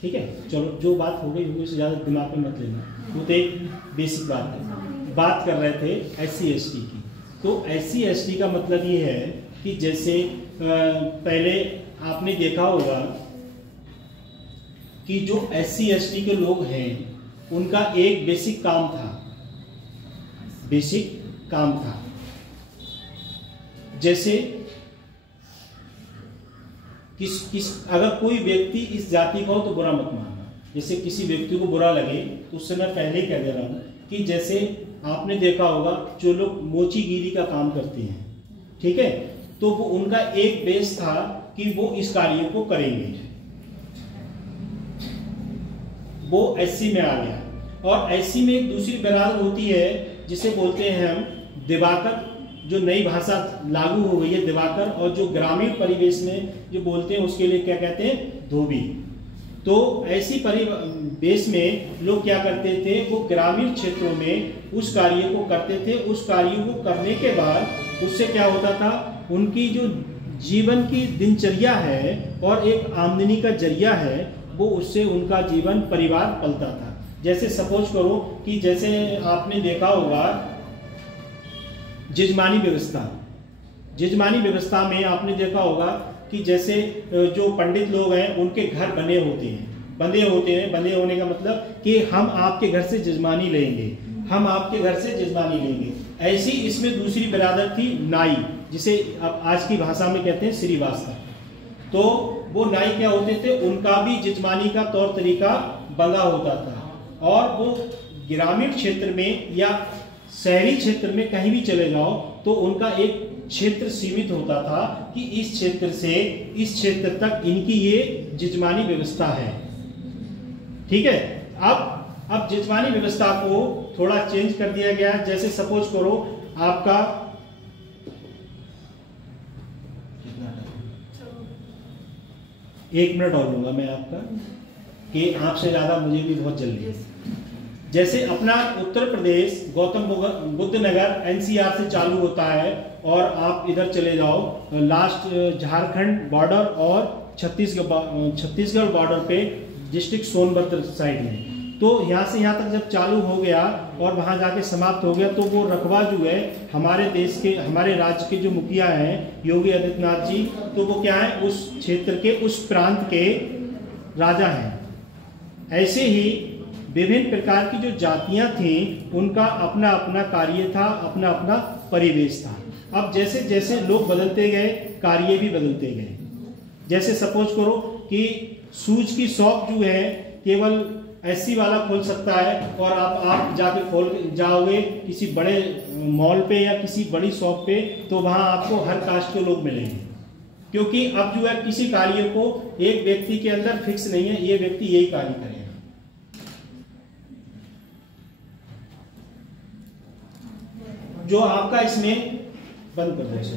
ठीक है। चलो जो बात हो गई उससे ज़्यादा दिमाग में मत लेना, वो तो एक बेसिक बात है। बात कर रहे थे SC ST की, तो SC ST का मतलब ये है कि जैसे पहले आपने देखा होगा कि जो SC ST के लोग हैं उनका एक बेसिक काम था। जैसे अगर कोई व्यक्ति इस जाति का हो तो बुरा मत मानना। जैसे किसी व्यक्ति को बुरा लगे तो उससे मैं पहले ही कह दे रहा हूँ कि जैसे आपने देखा होगा जो लोग मोचीगिरी का काम करते हैं, ठीक है, तो वो उनका एक बेस था कि वो इस कार्य को करेंगे, वो SC में आ गया। और SC में एक दूसरी बरादरी होती है जिसे बोलते हैं हम दिवाकर, जो नई भाषा लागू हो गई है दिवाकर, और जो ग्रामीण परिवेश में जो बोलते हैं उसके लिए क्या कहते हैं, धोबी। तो ऐसी परिवेश में लोग क्या करते थे, वो ग्रामीण क्षेत्रों में उस कार्य को करते थे। उस कार्य को करने के बाद उससे क्या होता था, उनकी जो जीवन की दिनचर्या है और एक आमदनी का जरिया है, वो उससे उनका जीवन परिवार पलता था। जैसे सपोज करो कि जैसे आपने देखा होगा जजमानी व्यवस्था में आपने देखा होगा कि जैसे जो पंडित लोग हैं उनके घर बंधे होने का मतलब कि हम आपके घर से जजमानी लेंगे, हम आपके घर से जजमानी लेंगे। ऐसी इसमें दूसरी बिरादर थी नाई, जिसे अब आज की भाषा में कहते हैं श्रीवास्तव। तो वो नाई क्या होते थे, उनका भी जजमानी का तौर तरीका बंधा होता था। और वो ग्रामीण क्षेत्र में या शहरी क्षेत्र में कहीं भी चले जाओ तो उनका एक क्षेत्र सीमित होता था कि इस क्षेत्र से इस क्षेत्र तक इनकी ये जजमानी व्यवस्था है, ठीक है। अब जजमानी व्यवस्था को थोड़ा चेंज कर दिया गया। जैसे सपोज करो आपका 1 मिनट और लूंगा मैं आपका, कि आपसे ज्यादा मुझे भी बहुत जल्दी है। जैसे अपना उत्तर प्रदेश गौतम बुद्ध नगर NCR से चालू होता है और आप इधर चले जाओ लास्ट झारखंड बॉर्डर और छत्तीसगढ़ बॉर्डर पे डिस्ट्रिक्ट सोनभद्र साइड में। तो यहाँ से यहाँ तक जब चालू हो गया और वहाँ जाके समाप्त हो गया, तो वो रकबा जो है हमारे राज्य के जो मुखिया हैं योगी आदित्यनाथ जी, तो वो क्या है, उस क्षेत्र के उस प्रांत के राजा हैं। ऐसे ही विभिन्न प्रकार की जो जातियां थीं उनका अपना अपना कार्य था, अपना अपना परिवेश था। अब जैसे जैसे लोग बदलते गए कार्य भी बदलते गए। जैसे सपोज करो कि शूज की शॉप जो है केवल SC वाला खोल सकता है, और आप जाके खोल जाओगे किसी बड़े मॉल पे या किसी बड़ी शॉप पे, तो वहां आपको हर कास्ट के लोग मिलेंगे। क्योंकि अब जो है किसी कार्य को एक व्यक्ति के अंदर फिक्स नहीं है, ये व्यक्ति यही कार्य करेगा। जो आपका इसमें बंद कर दो इसे।